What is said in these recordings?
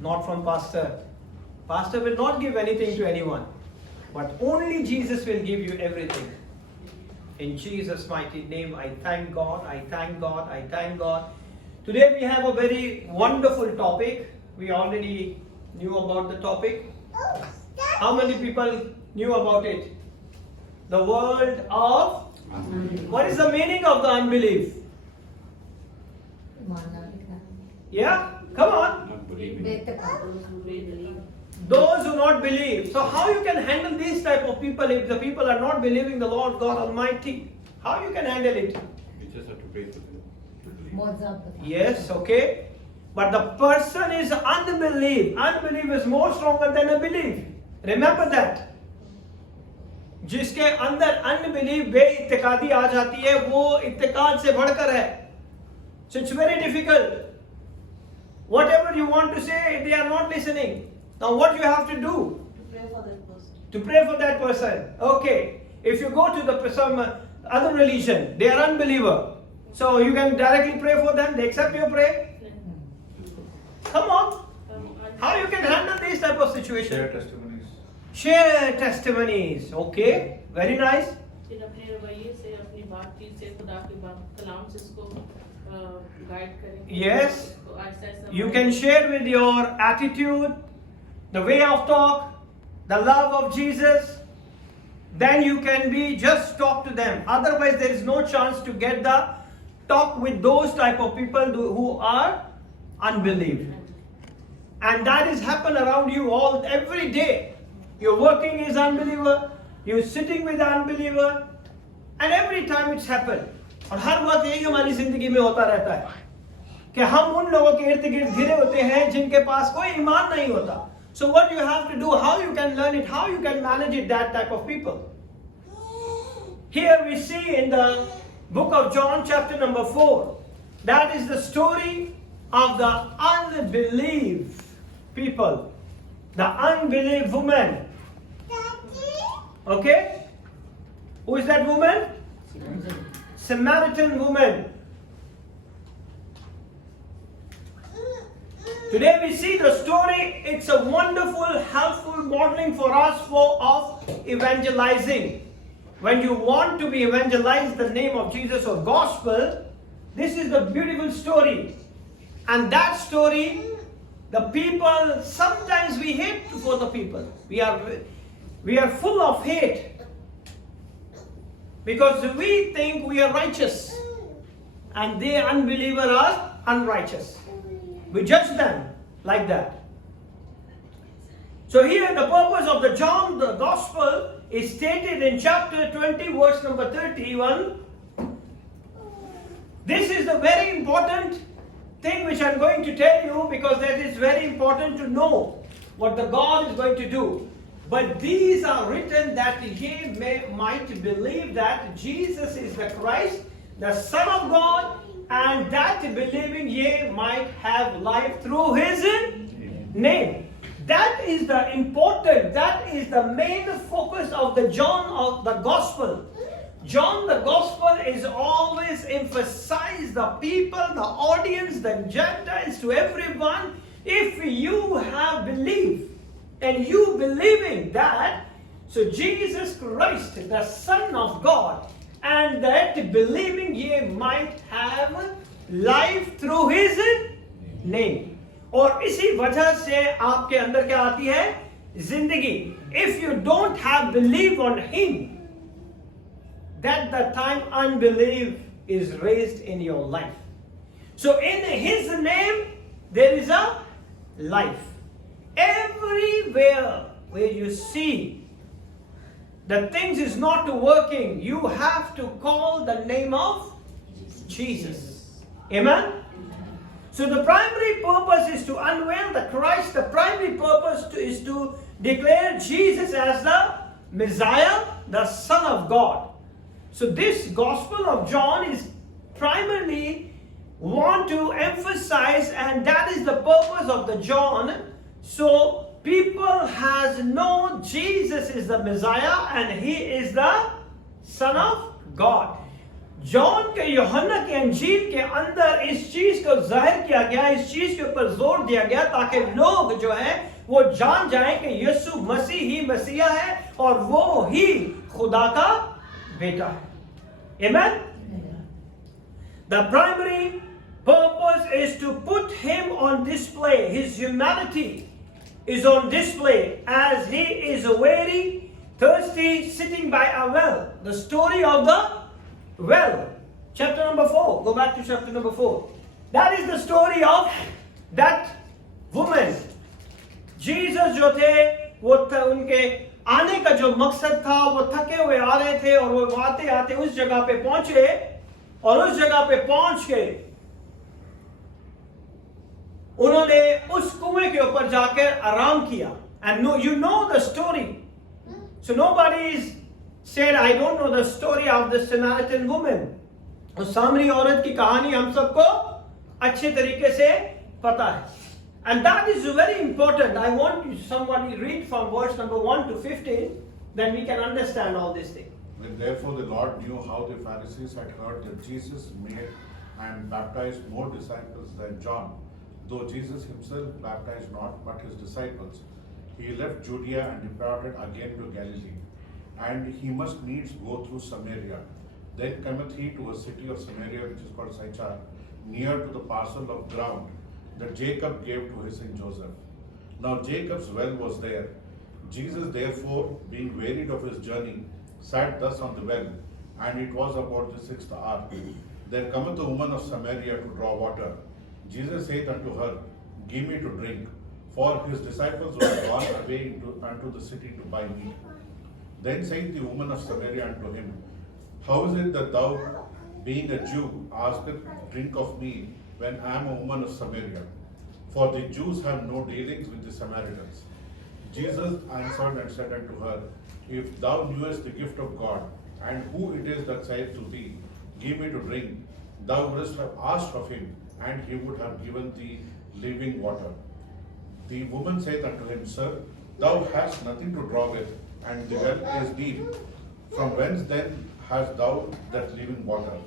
not from pastor. Pastor will not give anything to anyone, but only Jesus will give you everything. In Jesus' mighty name, I thank God, I thank God, I thank God. Today we have a very wonderful topic. We already knew about the topic. How many people knew about it? The world of unbelief. What is the meaning of the unbelief? Yeah? Come on. Not believing. Those who not believe. So how you can handle these type of people if the people are not believing the Lord God Almighty? How you can handle it? You just have to pray for them to believe. Yes, okay. But the person is unbelief. Unbelief is more stronger than a belief. Remember that. जिसके अंदर unbelief बेइत्तेकादी आ जाती है वो इत्तेकाद से बढ़कर है. So it's very difficult. Whatever you want to say, they are not listening. Now what you have to do? To pray for that person. To pray for that person. Okay. If you go to some other religion, they are unbeliever. So you can directly pray for them. They accept your prayer. Come on. How you can handle these type of situation? Share testimonies. Share testimonies. Okay. Very nice. फिर अपने रवैये से अपनी बातचीत से खुदा के कलाम से इसको गाइड करेंगे. Yes. तो ऐसा You can share with your attitude, the way of talk, the love of Jesus. Then you can be just talk to them. Otherwise, there is no chance to get the talk with those type of people who are unbelief. And that is happen around you all every day. You're working as unbeliever, you're sitting with an unbeliever, and every time it's happened. और हर वक्त यही हमारी जिंदगी में होता रहता है कि हम उन लोगों के इर्द गिर्द घिरे होते हैं जिनके पास कोई ईमान नहीं होता. So what you have to do, how you can learn it, how you can manage it, that type of people. Here we see in the book of John chapter number 4, that is the story of the unbelief people, the unbelief woman. Okay? Who is that woman? Samaritan woman. Today we see the story. It's a wonderful, helpful modeling for us of evangelizing. When you want to be evangelized the name of Jesus or gospel, this is the beautiful story. And that story, the people, sometimes we hate for the people. We are full of hate. Because we think we are righteous. And they unbelievers are unrighteous. We judge them like that. So here the purpose of the John, the gospel, is stated in chapter 20, verse number 31. This is the very important thing which I am going to tell you, because that is very important to know what the God is going to do. But these are written that ye might believe that Jesus is the Christ, the Son of God, and that believing ye might have life through his name. That is the important, that is the main focus of the John of the Gospel. John the Gospel is always emphasize the people, the audience, the Gentiles, to everyone. If you have belief and you believing that, so Jesus Christ, the Son of God, and that believing ye might have life through his name. और इसी वजह से आपके अंदर क्या आती है? जिंदगी. If you don't have belief on him, that the time unbelief is raised in your life. So in his name there is a life. Everywhere where you see the things is not working, you have to call the name of Jesus. Amen? So the primary purpose is to unveil the Christ. The primary purpose is to declare Jesus as the Messiah, the Son of God. So this Gospel of John is primarily want to emphasize, and that is the purpose of the John. So people has known Jesus is the Messiah and he is the Son of God. John के यूहन्ना के अंजील के अंदर इस चीज को जाहिर किया गया, इस चीज के ऊपर जोर दिया गया ताकि लोग जो है वो जान जाएं कि यीशु मसीह ही मसीहा है और वो ही खुदा का बेटा है। Amen? The primary purpose is to put him on display. His humanity is on display as he is weary, thirsty, sitting by a well. The story of the well. Chapter number 4. Go back to chapter number 4. That is the story of that woman. Jesus जो थे वो उनके आने का जो मकसद था, वो थके हुए आ रहे थे और वो आते आते उस जगह पे पहुंचे और उस जगह पे पहुंच के उन्होंने उस कुएं के ऊपर जाकर आराम किया। And you know the story. So nobody said, I don't know the story of the Samaritan woman. उस सामरी औरत की कहानी हम सबको अच्छे तरीके से पता है। And that is very important. I want somebody read from verse number 1 to 15, then we can understand all these things. When therefore the Lord knew how the Pharisees had heard that Jesus made and baptized more disciples than John, though Jesus himself baptized not, but his disciples, he left Judea and departed again to Galilee. And he must needs go through Samaria. Then cometh he to a city of Samaria, which is called Sychar, near to the parcel of ground that Jacob gave to his son Joseph. Now Jacob's well was there. Jesus therefore, being wearied of his journey, sat thus on the well, and it was about the 6th hour. There cometh a woman of Samaria to draw water. Jesus saith unto her, Give me to drink, for his disciples were gone away unto the city to buy meat. Then saith the woman of Samaria unto him, How is it that thou, being a Jew, askest drink of me, when I am a woman of Samaria? For the Jews have no dealings with the Samaritans. Jesus answered and said unto her, If thou knewest the gift of God, and who it is that saith to thee, Give me to drink, thou wouldst have asked of him, and he would have given thee living water. The woman saith unto him, Sir, thou hast nothing to draw with, and the well is deep. From whence then hast thou that living water?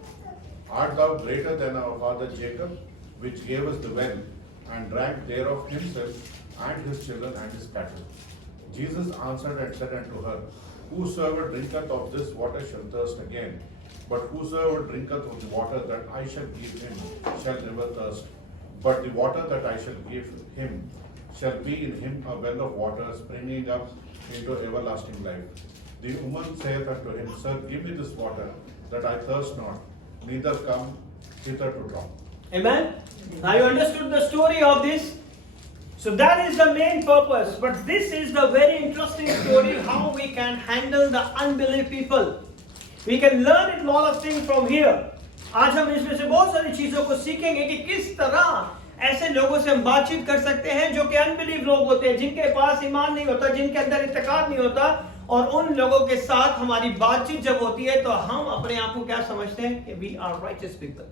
Art thou greater than our father Jacob, which gave us the well, and drank thereof himself, and his children, and his cattle? Jesus answered and said unto her, Whosoever drinketh of this water shall thirst again, but whosoever drinketh of the water that I shall give him shall never thirst. But the water that I shall give him shall be in him a well of water springing up into everlasting life. The woman saith unto him, Sir, give me this water, that I thirst not, neither come hither to draw. Amen? Now you understood the story of this? So that is the main purpose. But this is the very interesting story, how we can handle the unbelief people. We can learn a lot of things from here. आज हम इसमें से बहुत सारी चीजों को सीखेंगे कि किस तरह ऐसे लोगों से हम बातचीत कर सकते हैं जो कि अनबिलीव लोग होते हैं, जिनके पास ईमान नहीं होता, जिनके अंदर इत्तेकाद नहीं होता, और उन लोगों के साथ हमारी बातचीत जब होती है तो हम अपने आप को क्या समझते हैं कि we are righteous people.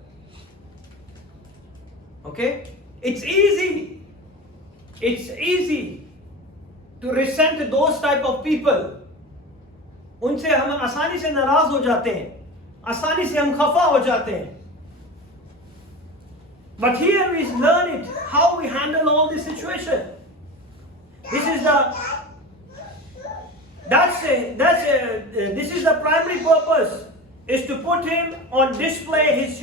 Okay? It's easy to resent those type of people. उनसे हम आसानी से नाराज हो जाते हैं, आसानी से हम खफा हो जाते हैं. But here we learn it, how we handle all this situation. This is the primary purpose, is to put him on display. His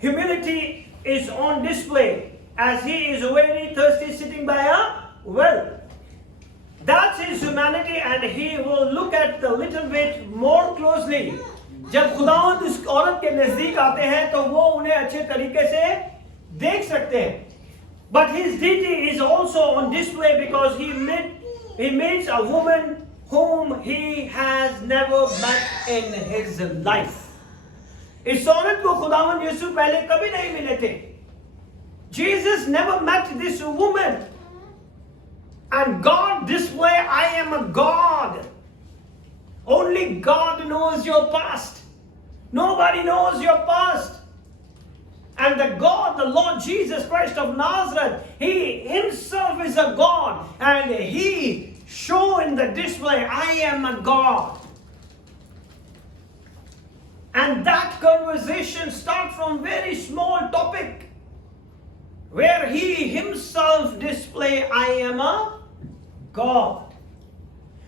humility is on display as he is weary, thirsty, sitting by a well. That's his humanity, and he will look at the little bit more closely. जब खुदावंद उस औरत के नजदीक आते हैं तो वो उन्हें अच्छे तरीके से देख सकते हैं. But his deity is also on display because he meets a woman whom he has never met in his life. इस औरत को खुदावंद यीशु पहले कभी नहीं मिले थे. Jesus never met this woman. And God display, I am a God. Only God knows your past. Nobody knows your past. And the God, the Lord Jesus Christ of Nazareth, He Himself is a God. And He show in the display, I am a God. And that conversation starts from very small topic, where he himself display, I am a God.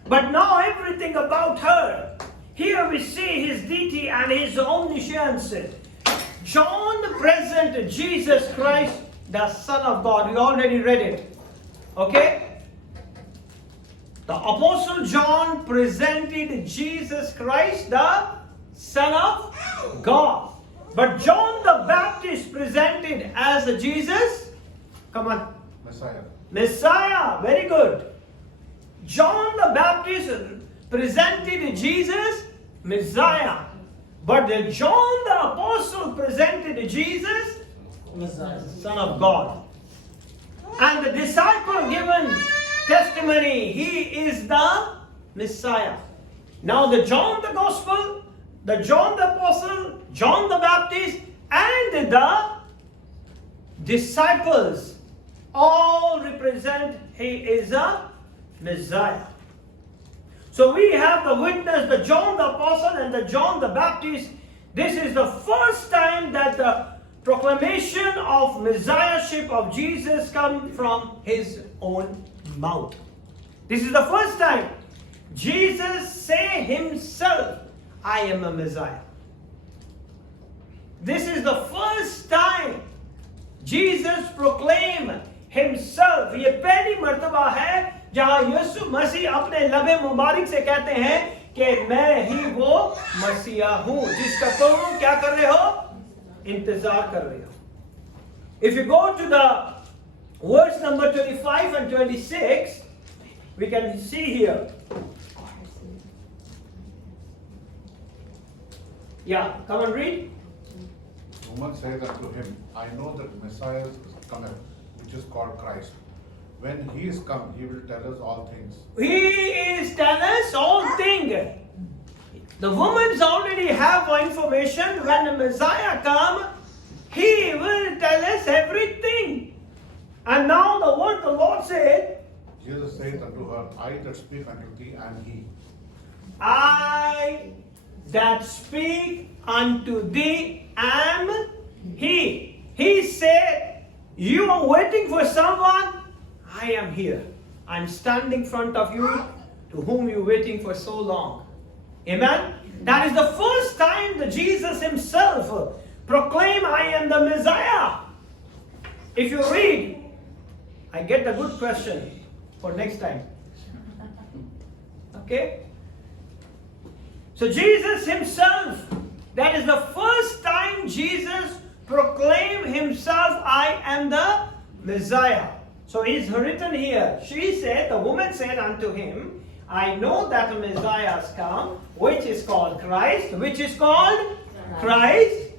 But now everything about her, here we see his deity and his omniscience. John present Jesus Christ, the Son of God. We already read it. Okay? The Apostle John presented Jesus Christ, the Son of God. But John the Baptist presented as Jesus, come on, Messiah. Messiah. Very good. John the Baptist presented Jesus, Messiah. But John the Apostle presented Jesus, Son of God. And the disciple given testimony, he is the Messiah. Now the John the Gospel, the John the Apostle, John the Baptist, and the disciples all represent he is a Messiah. So we have the witness, the John the Apostle and the John the Baptist. This is the first time that the proclamation of Messiahship of Jesus come from his own mouth. This is the first time Jesus say himself, I am a Messiah. This is the first time Jesus proclaim himself. ये पहली मर्तबा है जहां यीशु मसीह अपने लबे मुबारक से कहते हैं कि मैं ही वो मसीहा हूं जिसका तुम क्या कर रहे हो, इंतजार कर रहे हो. If you go to the verse number 25 and 26, we can see here. Yeah, come and read. The woman said unto him, I know that Messiah cometh, which is called Christ. When he is come, he will tell us all things. He is tell us all things. The woman's already have information. When the Messiah come, he will tell us everything. And now the word the Lord said, Jesus saith unto her, I that speak unto thee am he. I that speak unto thee am he. He said, you are waiting for someone. I am here. I'm standing in front of you, to whom you're waiting for so long. Amen? That is the first time that Jesus himself proclaimed, I am the Messiah. If you read, I get a good question for next time. Okay? So Jesus himself, that is the first time Jesus proclaimed himself, I am the Messiah. So it is written here, she said, the woman said unto him, I know that the Messiah has come, which is called Christ, which is called Christ.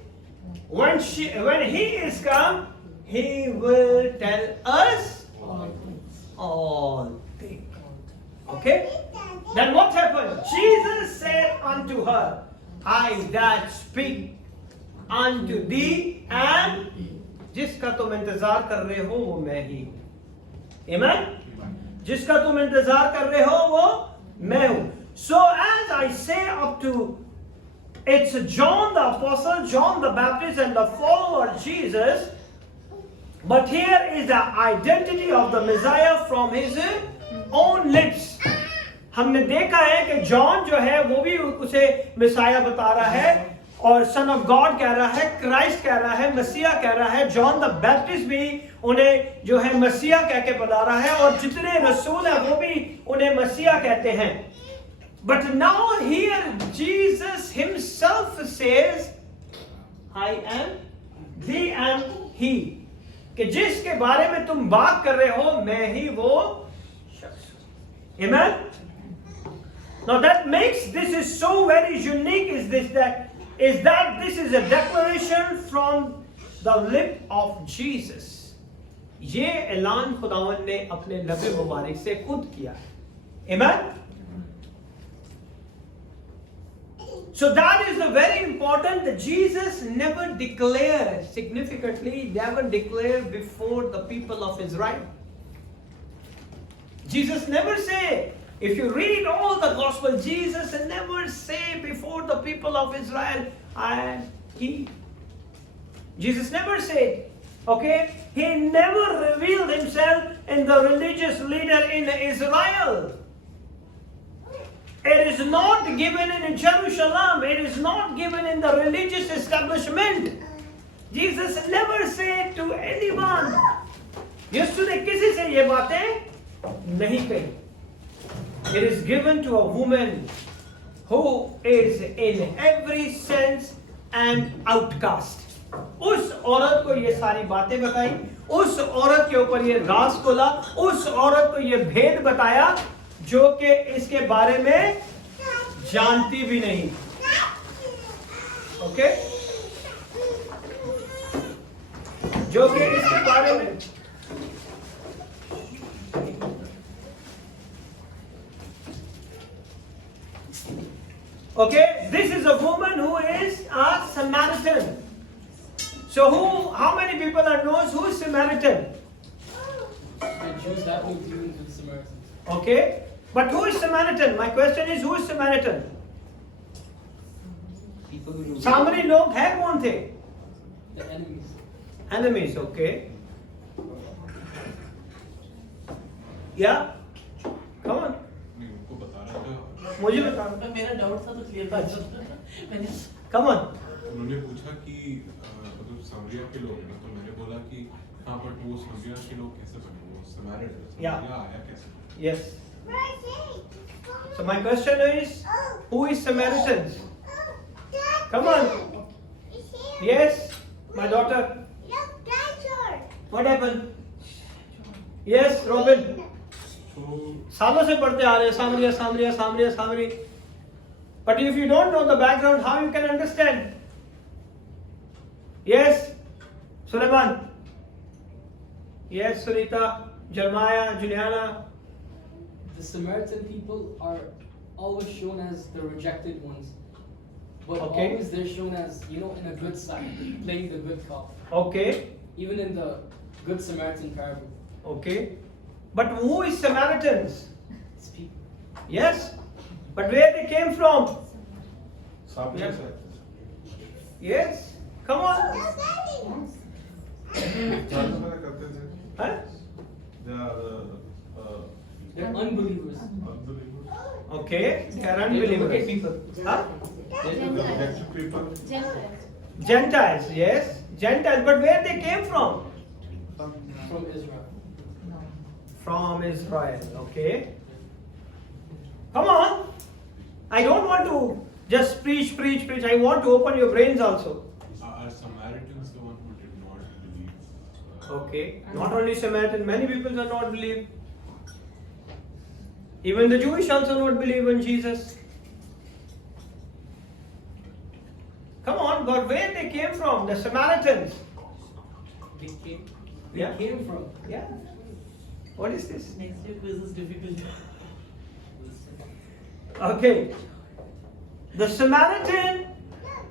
When he is come, he will tell us all things. Okay? Then what happened? Jesus said unto her, I that speak unto thee am, जिसका तुम इंतजार कर रहे हो वो मैं ही हूं. Amen? जिसका तुम इंतजार कर रहे हो वो मैं हूं. So as I say up to, it's John the Apostle, John the Baptist and the follower of Jesus. But here is the identity of the Messiah from his own lips. हमने देखा है कि जॉन जो है वो भी उसे मिसाया बता रहा है और सन ऑफ गॉड कह रहा है, क्राइस्ट कह रहा है, मसीहा कह रहा है. जॉन द बैप्टिस्ट भी उन्हें जो है मसीहा कह के बता रहा है और जितने रसूल हैं वो भी उन्हें मसीहा कहते हैं. But now here Jesus himself says, I am, they am he. कि जिसके बारे में तुम बात कर रहे हो मैं ही वो शख्स. Amen? Now that makes this is so very unique is that this is a declaration from the lip of Jesus. ये ऐलान खुदावन ने अपने लबे मुबारक से खुद किया है. Amen? So that is the very important that Jesus never declared, significantly never declared before the people of Israel. Jesus never said, if you read all the gospel, Jesus never say before the people of Israel, and he. Jesus never said, okay, he never revealed himself in the religious leader in Israel. It is not given in Jerusalem. It is not given in the religious establishment. Jesus never said to anyone. यीशु ने किसी से ये बातें नहीं कही. It is given to a woman who is in every sense an outcast. उस औरत को ये सारी बातें बताई, उस औरत के ऊपर ये राज खोला, उस औरत को ये भेद बताया जो कि इसके बारे में जानती भी नहीं. ओके? जो कि इसके बारे में okay, this is a woman who is a Samaritan. So how many people are knows who is Samaritan? The Jews have no dealings with Samaritans. Okay, but who is Samaritan? My question is, who is Samaritan? People who do सामरी लोग हैं कौन थे? the enemies. Enemies, okay. Yeah, come on. नहीं, उनको बता रहा था। मुझे बता. मेरा डाउट था तो क्लियर कर दो. मैंने Come on. उन्होंने पूछा कि मतलब सामरिया के लोग हैं, तो मैंने बोला कि हाँ, बट वो सामरिया के लोग कैसे बने? वो समारिटन Yeah. सामरिया आया कैसे? Yes. So my question is, who is Samaritans? Come on. Yes, my daughter. What happened? Yes, Robin. तो सालों से पढ़ते आ रहे हैं सामरिया सामरिया सामरिया सामरी. But if you don't know the background, how you can understand? Yes, Suleiman. Yes, Sunita, Jeremiah, Juliana. The Samaritan people are always shown as the rejected ones. But Okay. always they're shown as, you know, in a good side, playing the good cop. Okay, Even in the Good Samaritan parable. okay. But who is Samaritans? It's people. Yes, but where they came from? Sabriya Yeah. sir. Yes, come on. प्रार्थना करते थे। Huh? They are They're unbelievers. unbelievers. Okay, they are unbelievers. people. Huh? The rejected people. Gentiles, yes, Gentiles. But where they came from? From Israel. From Israel. Okay. Come on. I don't want to just preach. I want to open your brains also. Are Samaritans the one who did not believe? Okay. Not only Samaritan, many people do not believe. Even the Jewish also not believe in Jesus. Come on, but where they came from? The Samaritans. They came. Yeah. They came from. Yeah. What is this? next year quiz is difficult. Okay. The Samaritan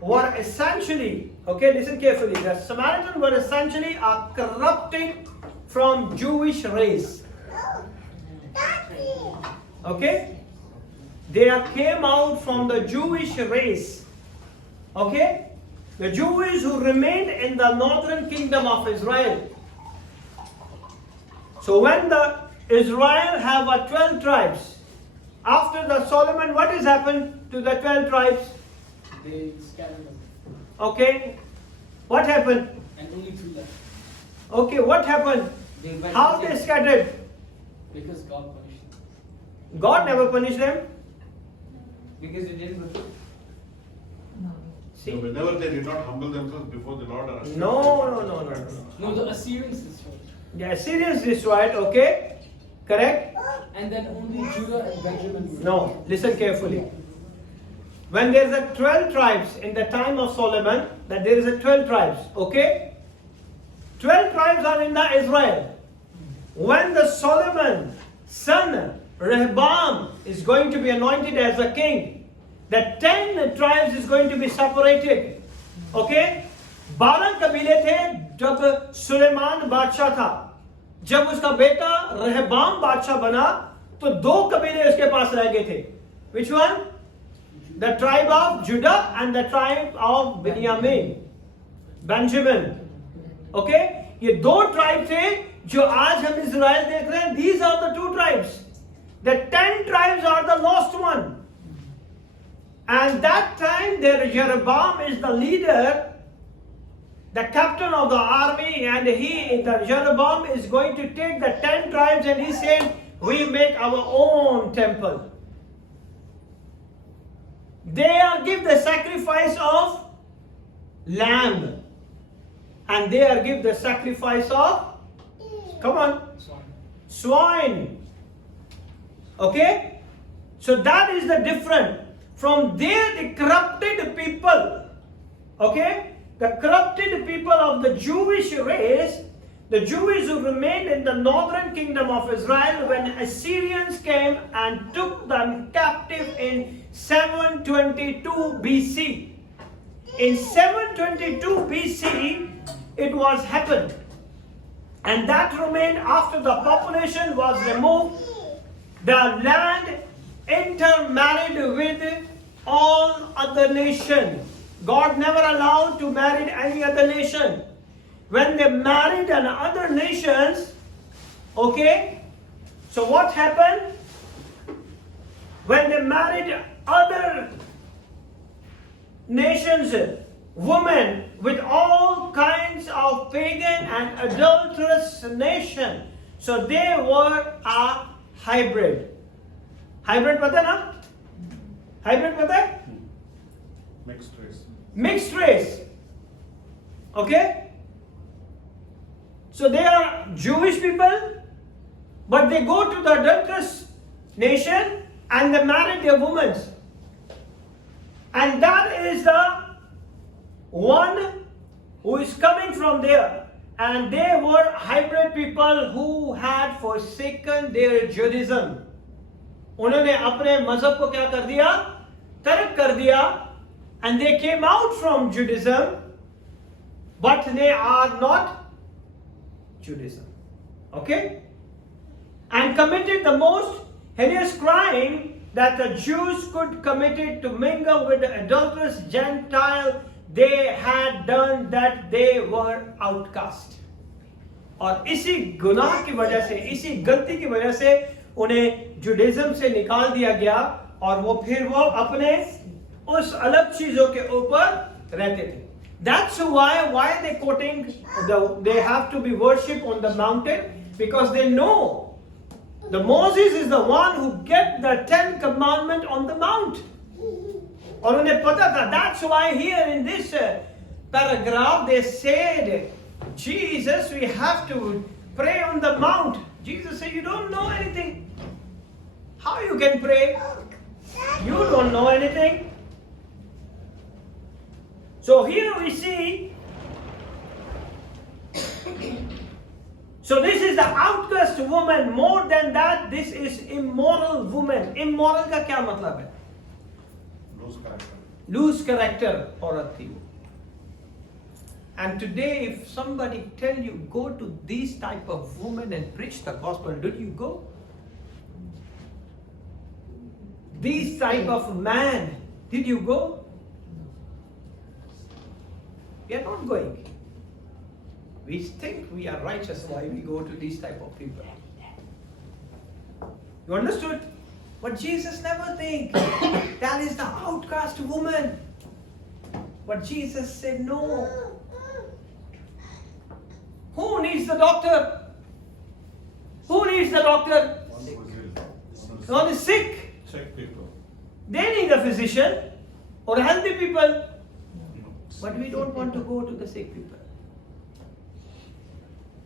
were essentially, okay, listen carefully. The Samaritan were essentially a corrupted from Jewish race. Okay? They came out from the Jewish race. Okay? The Jews who remained in the northern kingdom of Israel. So when the Israel have 12 tribes, after the Solomon, what has happened to the 12 tribes? They scattered them. Okay? What happened? And only 2 left. Okay, what happened? How they scattered? Because God punished them. God never punished them. Because they didn't repent. See? So whenever they did not humble themselves before the Lord or No. No, the Assyrians destroyed. The Assyrians destroyed, okay? Correct? And then only Judah and Benjamin were. No, listen carefully. When there is a 12 tribes in the time of Solomon, that there is a 12 tribes, okay? 12 tribes are in the Israel. When the Solomon son Rehoboam is going to be anointed as a king, the 10 tribes is going to be separated. Okay? 12 कबीले थे जब सुलेमान बादशाह था. जब उसका बेटा रहबाम बादशाह बना तो 2 कबीले उसके पास रह गए थे. Which one? the tribe of Judah and the tribe of Benjamin. Okay? ये दो ट्राइब थे जो आज हम इजराइल देख रहे हैं. These are the two tribes. The 10 tribes are the lost one. And that time there Jeroboam is the leader, the captain of the army, and the Jeroboam is going to take the 10 tribes and he said, we make our own temple. They are give the sacrifice of lamb. And they are give the sacrifice of, come on, swine. Okay? So that is the difference. From there the corrupted people, okay? The corrupted people of the Jewish race, the Jews who remained in the northern kingdom of Israel when Assyrians came and took them captive in 722 BC. In 722 BC, it was happened. And that remained after the population was removed. The land intermarried with all other nations. God never allowed to marry any other nation. When they married other nations, okay, so what happened? When they married other nations, women with all kinds of pagan and adulterous nation, so they were a hybrid. Hybrid पता ना? Hybrid पता है? Mixed race. Mixed race. Okay? So they are Jewish people, but they go to the adulterous nation and they marry their women. And that is the one who is coming from there. And they were hybrid people who had forsaken their Judaism. उन्होंने अपने मजहब को क्या कर दिया? तर्क कर दिया. And they came out from Judaism, but they are not Judaism. Okay? And committed the most heinous crime that the Jews could commit it to mingle with the adulterous Gentile. They had done that, they were outcast. और इसी गुनाह की वजह से, इसी गलती की वजह से उन्हें जुडाइज्म से निकाल दिया गया और वो अपने उस अलग चीजों के ऊपर रहते थे. That's why they quoting they have to be worshipped on the mountain, because they know the Moses is the one who get the 10 commandment on the mount. और उन्हें पता था. That's why here in this paragraph they said, Jesus, we have to pray on the mount. Jesus said, you don't know anything. How you can pray? You don't know anything. So here we see, so this is the outcast woman. More than that, this is immoral woman. Immoral का क्या मतलब है? Loose character. Loose character औरत थी वो. And today, if somebody tell you go to these type of women and preach the gospel, do you go? These type of man, did you go? We are not going. We think we are righteous, why we go to these type of people. You understood? But Jesus never think that is the outcast woman. But Jesus said no. Who needs the doctor? Who needs the doctor? One is sick. Sick people. They need a physician or healthy people. But we don't want to go to the sick people.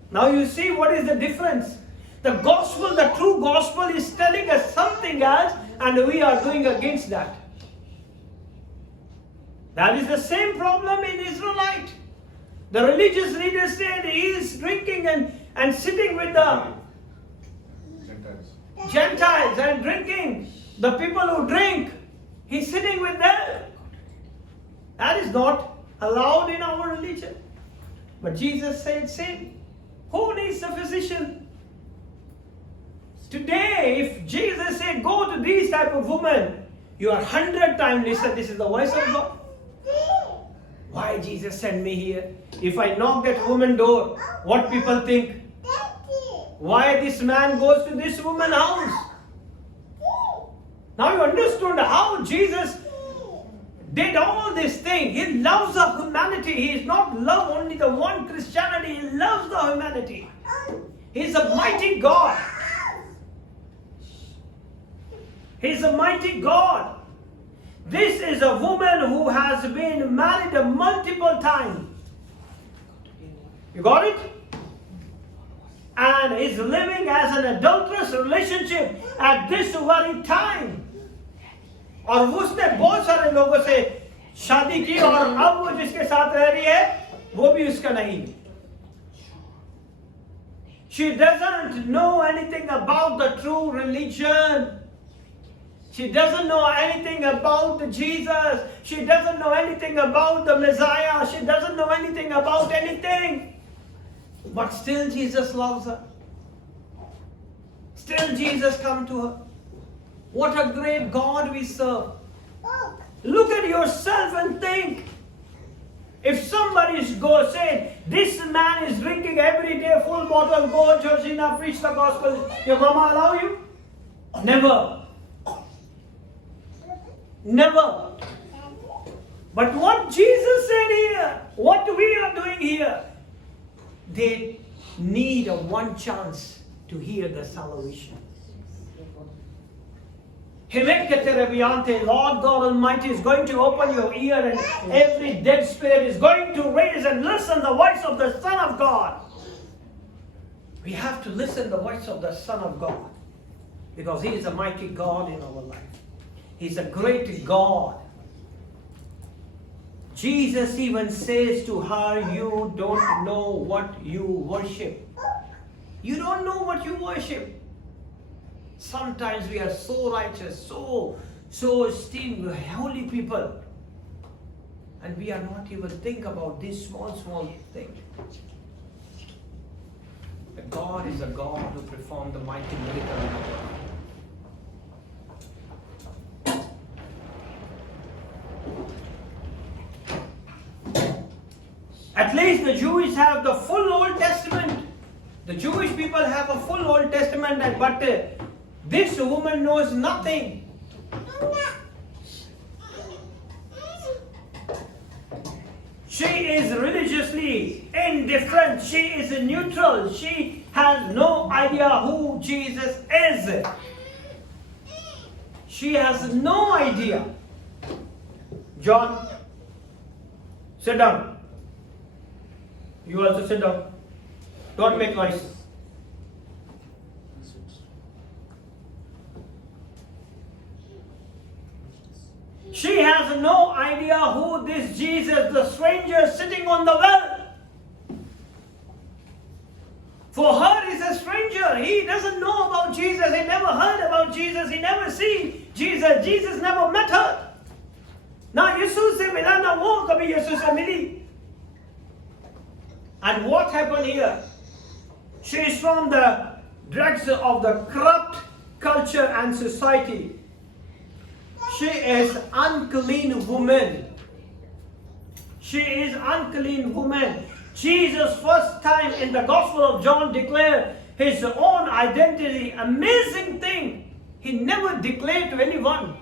Now you see what is the difference. The gospel, the true gospel is telling us something else and we are doing against that. That is the same problem in Israelite. The religious leaders said he is drinking and sitting with the Gentiles and drinking. The people who drink, he's sitting with them. That is not allowed in our religion. But Jesus said same. Who needs a physician? Today, if Jesus said go to these type of women, You are 100 times listen, this is the voice of God. Why Jesus sent me here? If I knock that woman door, what people think? Why this man goes to this woman's house? Now you understood how Jesus did all these things. He loves the humanity. He is not love only the one Christianity. He loves the humanity. He is a mighty God. He is a mighty God. This is a woman who has been married multiple times. You got it? And is living as an adulterous relationship at this very time. और उसने बहुत सारे लोगों से शादी की और अब वो जिसके साथ रह रही है वो भी उसका नहीं. She doesn't know anything about the true religion. She doesn't know anything about the Jesus. She doesn't know anything about the Messiah. She doesn't know anything about anything. But still Jesus loves her. Still Jesus come to her. What a great God we serve. Look at yourself and think. If somebody is saying, this man is drinking every day full bottle, go to church, preach the gospel, your mama allow you? Never. Never. But what Jesus said here, what we are doing here, they need a one chance to hear the salvation. Lord God Almighty is going to open your ear and every dead spirit is going to raise and listen the voice of the Son of God. We have to listen the voice of the Son of God because He is a mighty God in our life. He's a great God. Jesus even says to her, you don't know what you worship. You don't know what you worship. Sometimes we are so righteous, so esteemed, holy people. And we are not even think about these small things. But God is a God who performed the mighty miracle in our life. At least the Jews have the full Old Testament. The Jewish people have a full Old Testament, but this woman knows nothing. She is religiously indifferent. She is neutral. She has no idea who Jesus is. She has no idea. John, sit down. You also sit down. Don't make noise. She has no idea who this Jesus, the stranger sitting on the well. For her, he's a stranger. He doesn't know about Jesus. He never heard about Jesus. He never seen Jesus. Jesus never met her. Na Yesus se mila, na wo kabhi Yesus se mili. And what happened here? She is from the dregs of the corrupt culture and society. She is unclean woman. She is unclean woman. Jesus first time in the Gospel of John declared his own identity. Amazing thing. He never declared to anyone.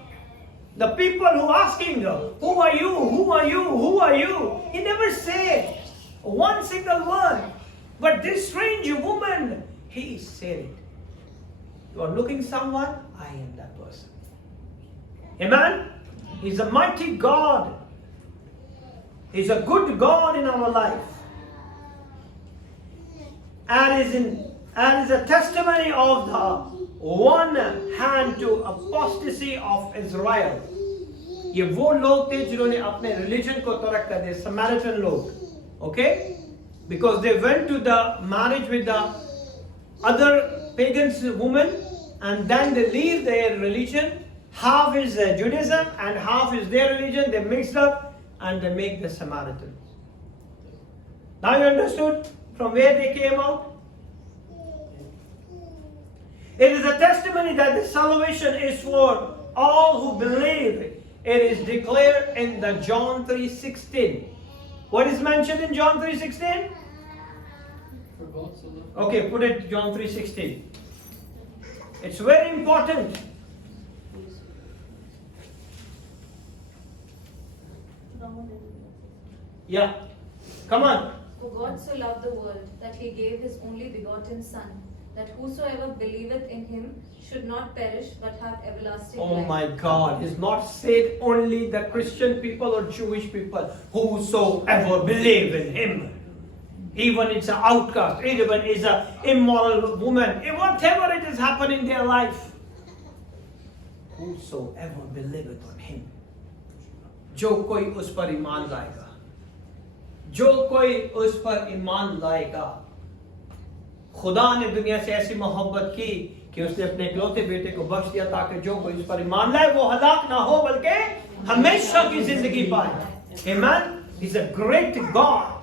The people who asking, who are you? Who are you? Who are you? He never said one single word. But this strange woman, he said it. You are looking someone? I am that person. Amen? He's a mighty God. He's a good God in our life. And is a testimony of the one hand to apostasy of Israel. ये वो लोग थे जिन्होंने अपने religion को तर्क कर दिया, Samaritan लोग. Okay? Because they went to the marriage with the other pagans woman and then they leave their religion. Half is Judaism and half is their religion. They mixed up and they make the Samaritans. Now you understood from where they came out? It is a testimony that the salvation is for all who believe. It is declared in the John 3:16. What is mentioned in John 3:16? For God so loved. Okay, put it John 3:16. It's very important. Yeah. Come on. For God so loved the world that he gave his only begotten Son, that whosoever believeth in him should not perish but have everlasting Oh life. my God. It's not said only the Christian people or Jewish people. Whosoever believe in him. Even it's an outcast, even it's an immoral woman, whatever it is happening in their life. Whosoever believeth on him. जो कोई उस पर ईमान लाएगा, जो कोई उस पर ईमान लाएगा, खुदा ने दुनिया से ऐसी मोहब्बत की कि उसने अपने इकलौते बेटे को बख्श दिया ताकि जो कोई उस पर ईमान लाए वो हलाक ना हो बल्कि हमेशा की जिंदगी पाए. Amen. He's a great God.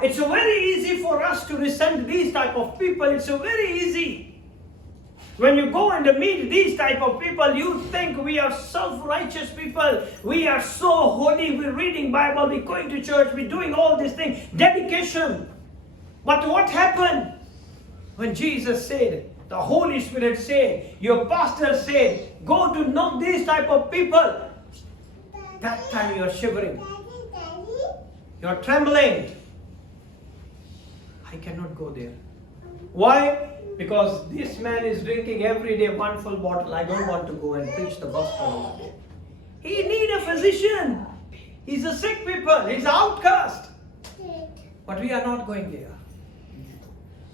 It's very easy for us to resent these type of people. It's very easy. When you go and meet these type of people, you think we are self-righteous people. We are so holy. We're reading Bible. We're going to church. We're doing all these things. Dedication. But what happened? When Jesus said, the Holy Spirit said, your pastor said, go to know these type of people. That time you're shivering. You're trembling. I cannot go there. Why? Because this man is drinking every day one full bottle. I don't want to go and preach the gospel. He needs a physician. He's a sick people. He's an outcast. But we are not going there.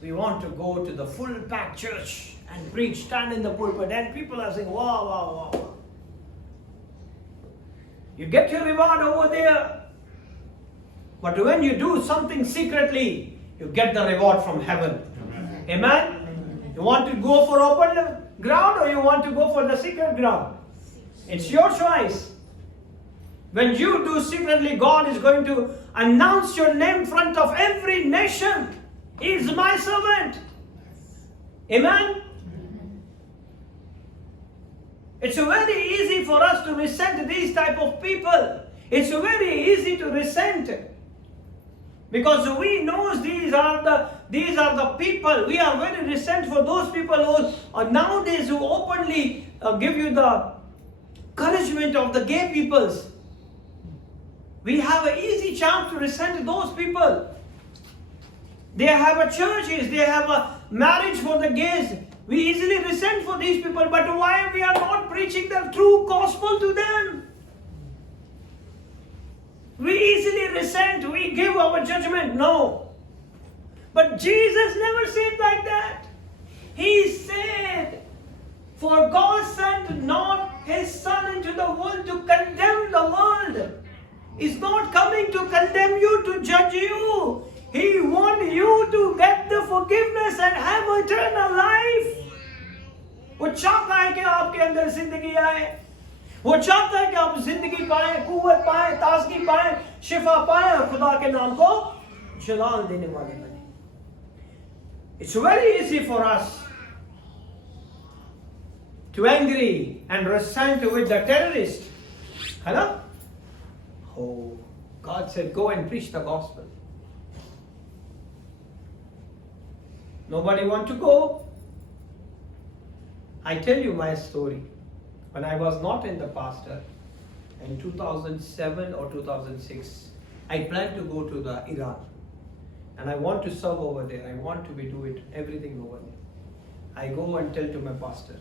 We want to go to the full packed church and preach, stand in the pulpit, and people are saying, wow, wow, wow. You get your reward over there. But when you do something secretly, you get the reward from heaven. Amen? You want to go for open ground or you want to go for the secret ground? It's your choice. When you do secretly, God is going to announce your name in front of every nation. He is my servant. Amen? It's very easy for us to resent these type of people. It's very easy to resent. Because we know these are the people. We are very resent for those people who nowadays who openly give you the encouragement of the gay peoples. We have an easy chance to resent those people. They have a churches, they have a marriage for the gays. We easily resent for these people, but why we are not preaching the true gospel to them? We easily resent, we give our judgment. No. But Jesus never said like that. He said, for God sent not his Son into the world to condemn the world. He's not coming to condemn you, to judge you. He wants you to get the forgiveness and have eternal life. वो चाहता है कि आपके अंदर जिंदगी आए. वो चाहता है कि आप जिंदगी पाएं, कुव्वत पाएं, ताजगी पाएं, शिफा पाएं और खुदा के नाम को जलाल देने वाले बने. It's very easy for us to angry and resent with the terrorist. Hello? Oh, God said, go and preach the gospel. Nobody want to go? I tell you my story. When I was not in the pastor, in 2007 or 2006, I planned to go to the Iran. And I want to serve over there. I want to do it, everything over there. I go and tell to my pastor,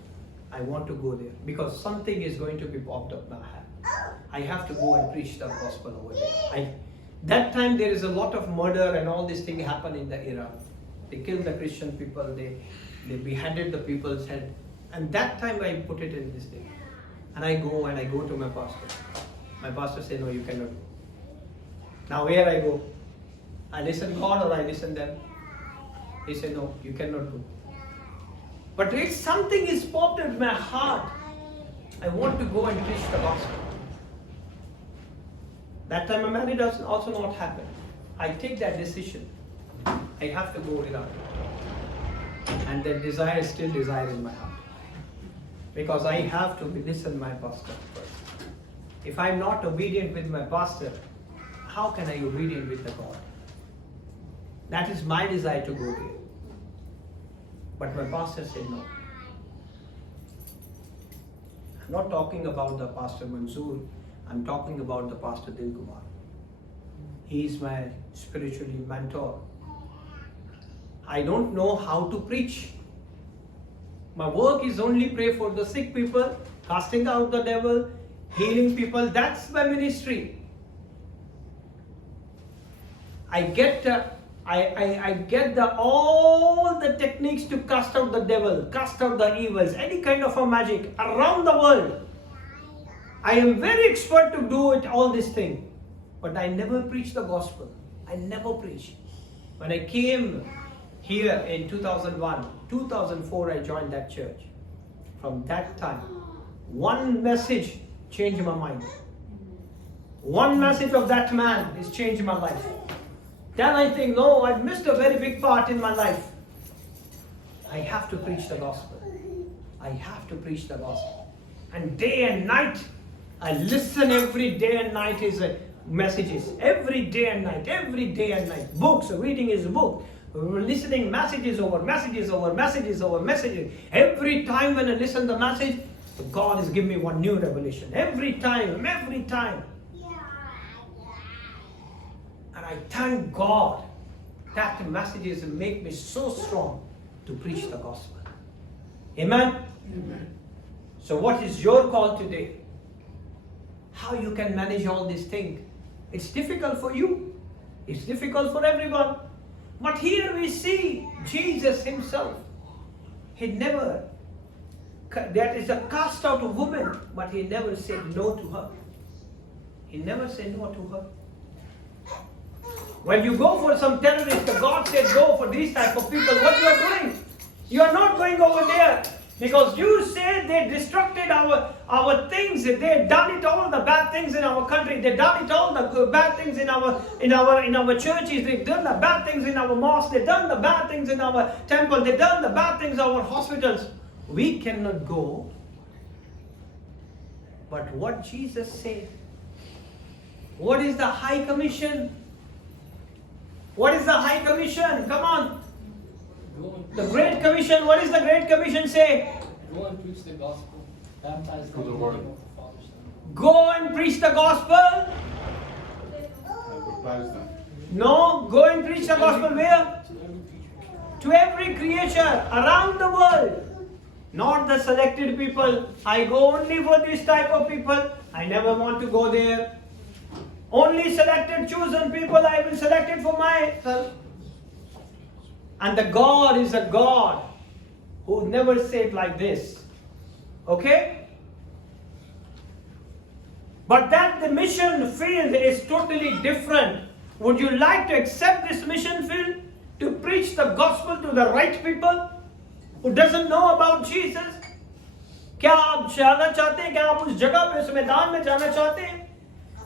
I want to go there because something is going to be popped up now. I have to go and preach the gospel over there. That time there is a lot of murder and all these things happen in the Iran. They killed the Christian people, they beheaded the people's head. And that time I put it in this thing. And I go to my pastor. My pastor said, no, you cannot go. Now where I go? I listen God or I listen them? He said, no, you cannot go. But if something is popped in my heart, I want to go and preach the gospel. That time my marriage does also not happen. I take that decision. I have to go without it. And that desire is still desire in my heart. Because I have to listen my pastor first. If I'm not obedient with my pastor, how can I be obedient with the God? That is my desire to go there. But my pastor said no. I'm not talking about the Pastor Mansoor. I'm talking about the Pastor Dilkumar. He is my spiritually mentor. I don't know how to preach. My work is only pray for the sick people, casting out the devil, healing people. That's my ministry. I get all the techniques to cast out the devil, cast out the evils, any kind of a magic around the world. I am very expert to do it, all this thing. But I never preach the gospel. I never preach. When I came here in 2001, 2004 I joined that church. From that time, one message changed my mind. One message of that man has changed my life. Then I think, no, I've missed a very big part in my life. I have to preach the gospel. I have to preach the gospel. And day and night, I listen every day and night his messages. Every day and night, every day and night. Books, reading his book. Listening messages over messages over messages over messages. Every time when I listen the message, God is giving me one new revelation. Every time, every time. And I thank God that messages make me so strong to preach the gospel. Amen? Amen. So what is your call today? How you can manage all these things? It's difficult for you. It's difficult for everyone. But here we see Jesus himself. He never, that is a cast out of woman, but he never said no to her. He never said no to her. When you go for some terrorist, God said go for these type of people. What you are doing? You are not going over there. Because you say they destructed our things. They done it all the bad things in our country. They done it all the bad things in our churches. They done the bad things in our mosques. They done the bad things in our temple. They done the bad things in our hospitals. We cannot go. But what Jesus said. What is the High Commission? What is the High Commission? Come on. The Great Commission, what does the Great Commission say? Go and preach the gospel. Baptize them To the in the world. name of the Father, Son, and Go and preach the gospel. Baptize them. No, go and preach the gospel where? to every creature. To every creature around the world. Not the selected people. I go only for this type of people. I never want to go there. Only selected, chosen people I will select it for myself. And the God is a God who never said like this. Okay? But that the mission field is totally different. Would you like to accept this mission field? To preach the gospel to the right people? Who doesn't know about Jesus? क्या आप जाना चाहते हैं? क्या आप उस जगह पे उस मैदान में जाना चाहते हैं?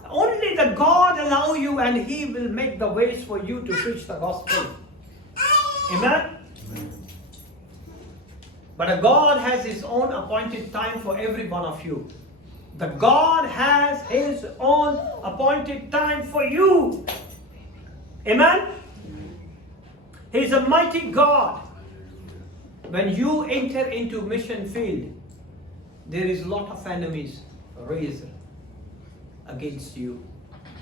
Only the God allow you and He will make the ways for you to preach the gospel. Amen? But a God has His own appointed time for every one of you. The God has His own appointed time for you. Amen? He is a mighty God. When you enter into mission field, there is a lot of enemies raised against you.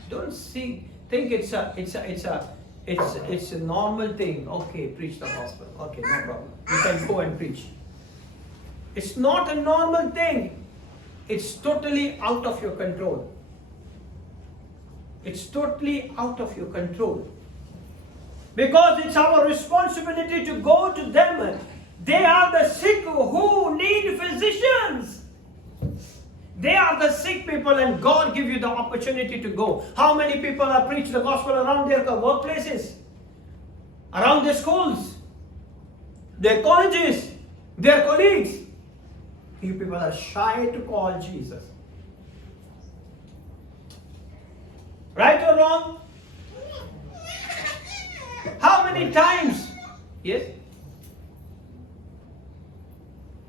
Don't think it's a normal thing. Okay, preach the gospel. Okay, no problem. You can go and preach. It's not a normal thing. It's totally out of your control. It's totally out of your control. Because it's our responsibility to go to them. They are the sick who need physicians. They are the sick people and God give you the opportunity to go. How many people have preached the gospel around their workplaces? Around their schools? Their colleges? Their colleagues? You people are shy to call Jesus. Right or wrong? How many times? Yes?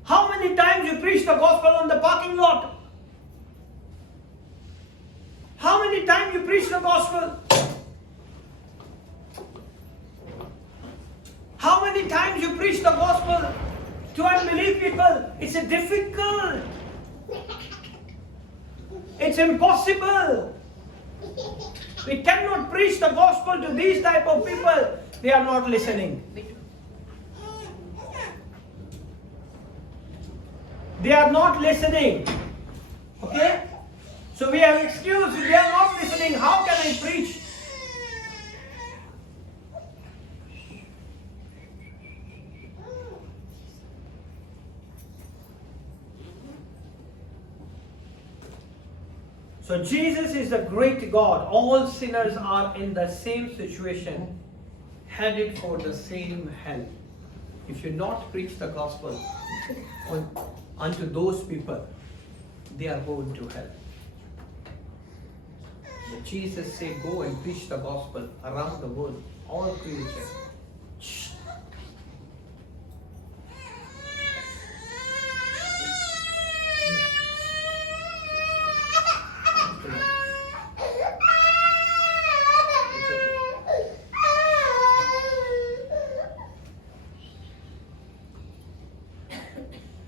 How many times times you preach the gospel on the parking lot? How many times you preach the gospel? How many times you preach the gospel to unbelief people? It's a difficult. It's impossible. We cannot preach the gospel to these type of people. They are not listening. They are not listening. Okay? So we have excuse. They are not listening. How can I preach? So Jesus is the great God. All sinners are in the same situation, headed for the same hell. If you not preach the gospel unto those people, they are going to hell. But Jesus said, go and preach the gospel around the world, all creatures.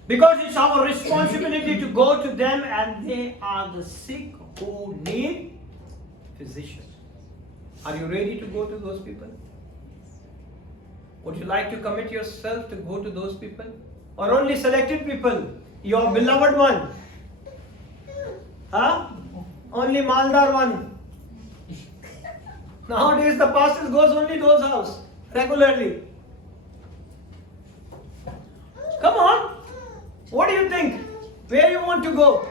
Because it's our responsibility to go to them, and they are the sick who need physicians. Are you ready to go to those people? Would you like to commit yourself to go to those people? Or only selected people? Your beloved one? Huh? Only Maldar one? Nowadays the pastor goes only those house regularly. Come on. What do you think? Where you want to go?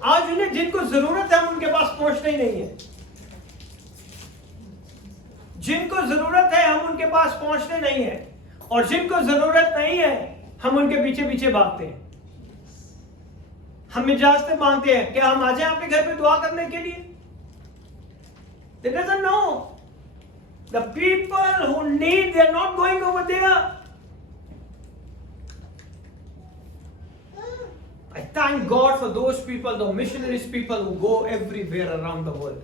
आज उन्हें जिनको जरूरत है उनके पास पहुंचना ही नहीं है. जिनको जरूरत है हम उनके पास पहुंचते नहीं है, और जिनको जरूरत नहीं है हम उनके पीछे पीछे भागते हैं. हम इजाजत मांगते हैं कि हम आ जाएं आपके घर पे दुआ करने के लिए. They doesn't know. The people who need, they are not going over there. I thank God for those people, the missionaries people who go everywhere around the world.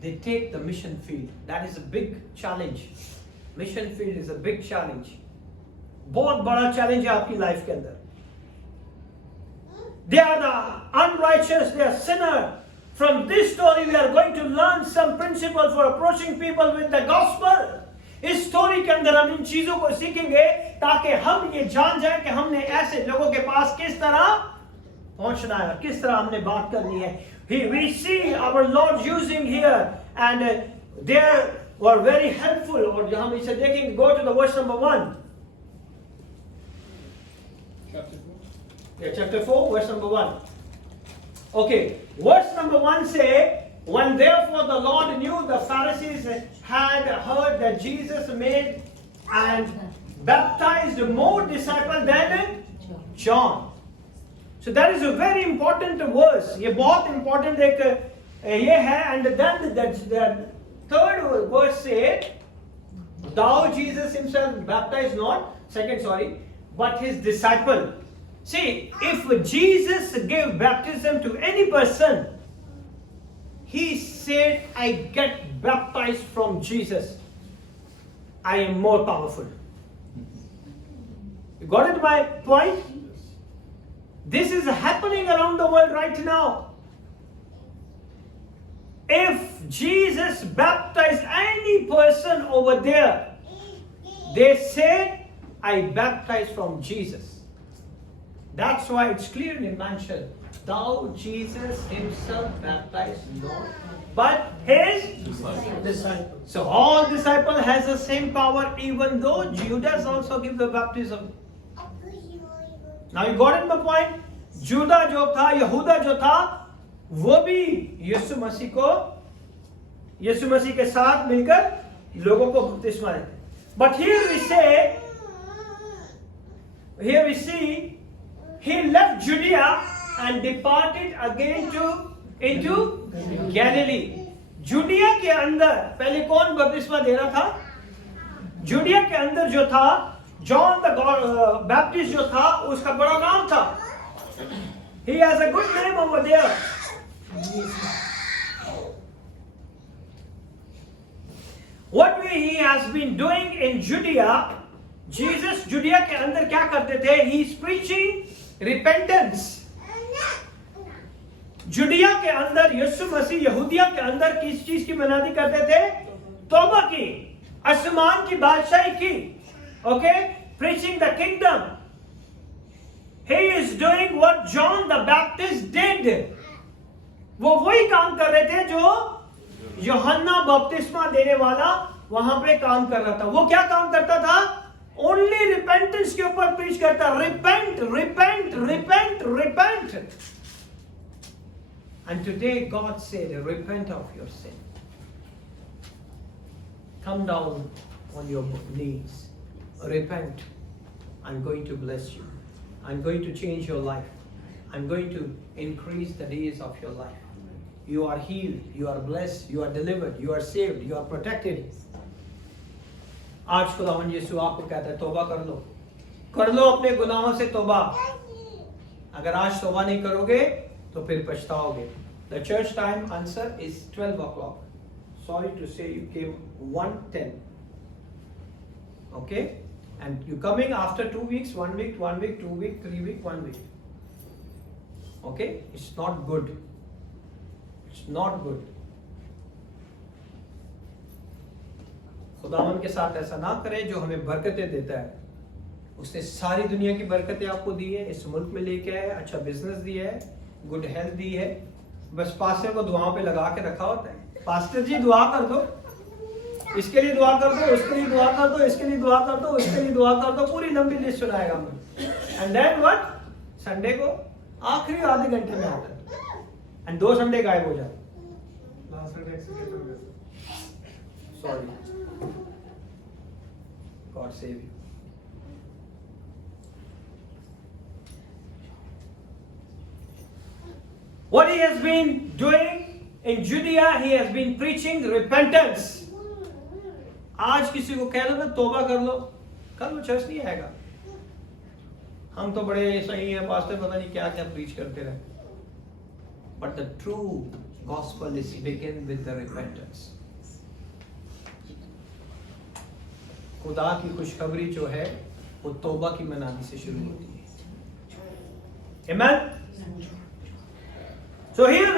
They take the mission field. That is a big challenge. Mission field is a big challenge. बहुत बड़ा challenge है आपकी life के अंदर. They are the unrighteous, they are sinner. From this story we are going to learn some principle for approaching people with the gospel. इस story के अंदर हम इन चीजों को सीखेंगे ताकि हम ये जान जाएं कि हमने ऐसे लोगों के पास किस तरह पहुंचना है, किस तरह हमने बात करनी है. We see our Lord using here, and they were very helpful. और हम इसे देखेंगे. Go to the verse number 1. Chapter 4, verse number 1. Okay, verse number 1 say, when therefore the Lord knew the Pharisees had heard that Jesus made and baptized more disciples than John. So that is a very important verse. ये बहुत important एक ये है. And then the third verse say, thou Jesus himself baptized not, but his disciple. See, if Jesus gave baptism to any person, he said, I get baptized from Jesus. I am more powerful. You got it, my point? This is happening around the world right now. If Jesus baptized any person over there, they said, I baptize from Jesus. That's why it's clearly mentioned. Thou Jesus himself baptized not, but his disciples. So all disciples has the same power, even though Judas also give the baptism. Now you got it, my point? Judah जो था, यहूदा जो था, वो भी यीशु मसीह के साथ मिलकर लोगों को बपतिस्मा देते. But here we see, he left Judea and departed again into Galilee. जुडिया के अंदर पहले कौन बपतिस्मा दे रहा था? जुडिया के अंदर जो था जॉन द बैप्टिस्ट जो था उसका बड़ा नाम था. He has a good name over there. What he has been doing in Judea, Jesus जुडिया के अंदर क्या करते थे? He is preaching repentance. जुडिया के अंदर यीशु मसीह यहूदिया के अंदर किस चीज की मनादी करते थे? तौबा की, आसमान की बादशाही की. Okay, preaching the kingdom. He is doing what John the Baptist did. वो वही काम कर रहे थे जो यूहन्ना बपतिस्मा देने वाला वहां पे काम कर रहा था. वो क्या काम करता था? ओनली रिपेंटेंस के ऊपर प्रीच करता. Repent, repent, repent, repent. And today God said, repent of your sin. Come down on your knees. Repent. I'm going to bless you. I'm going to change your life. I'm going to increase the days of your life. You are healed, you are blessed, you are delivered, you are saved, you are protected. आज खुदावंद यीशु आपको कहता है तौबा कर लो अपने गुनाहों से तौबा. अगर आज तौबा नहीं करोगे तो फिर पछताओगे. The church time answer is 12 o'clock. Sorry to say you came 1:10. Okay? And you coming after 2 weeks, 1 week, 1 week, 2 week, 3 week, 1 week. Okay? It's not good. It's not good. खुदावन के साथ ऐसा ना करें. जो हमें बरकतें देता है, उसने सारी दुनिया की बरकतें आपको दी है, इस मुल्क में लेके आया, अच्छा बिजनेस दिया है, गुड हेल्थ दी है. बस पास्टर को दुआओं पे लगा के रखा होता है. पास्टर जी दुआ कर दो, इसके लिए दुआ कर दो, उसके लिए दुआ कर दो, इसके लिए दुआ कर दो, इसके लिए दुआ कर दो, पूरी लंबी लिस्ट सुनाएगा मुझे. And then what? संडे को आखिरी आधे घंटे में आता है एंड 2 संडे गायब हो जाते. Sorry, God save you. What he has been doing in Judea, he has been preaching repentance. आज किसी को कह दो ना तौबा कर लो, चर्च नहीं आएगा. हम तो बड़े सही हैं पास्टर, पता नहीं क्या क्या प्रीच करते रहे. But the true gospel is begin with the repentance. खुदा की खुशखबरी जो है वो तौबा की मनादी से शुरू होती है. Amen. So here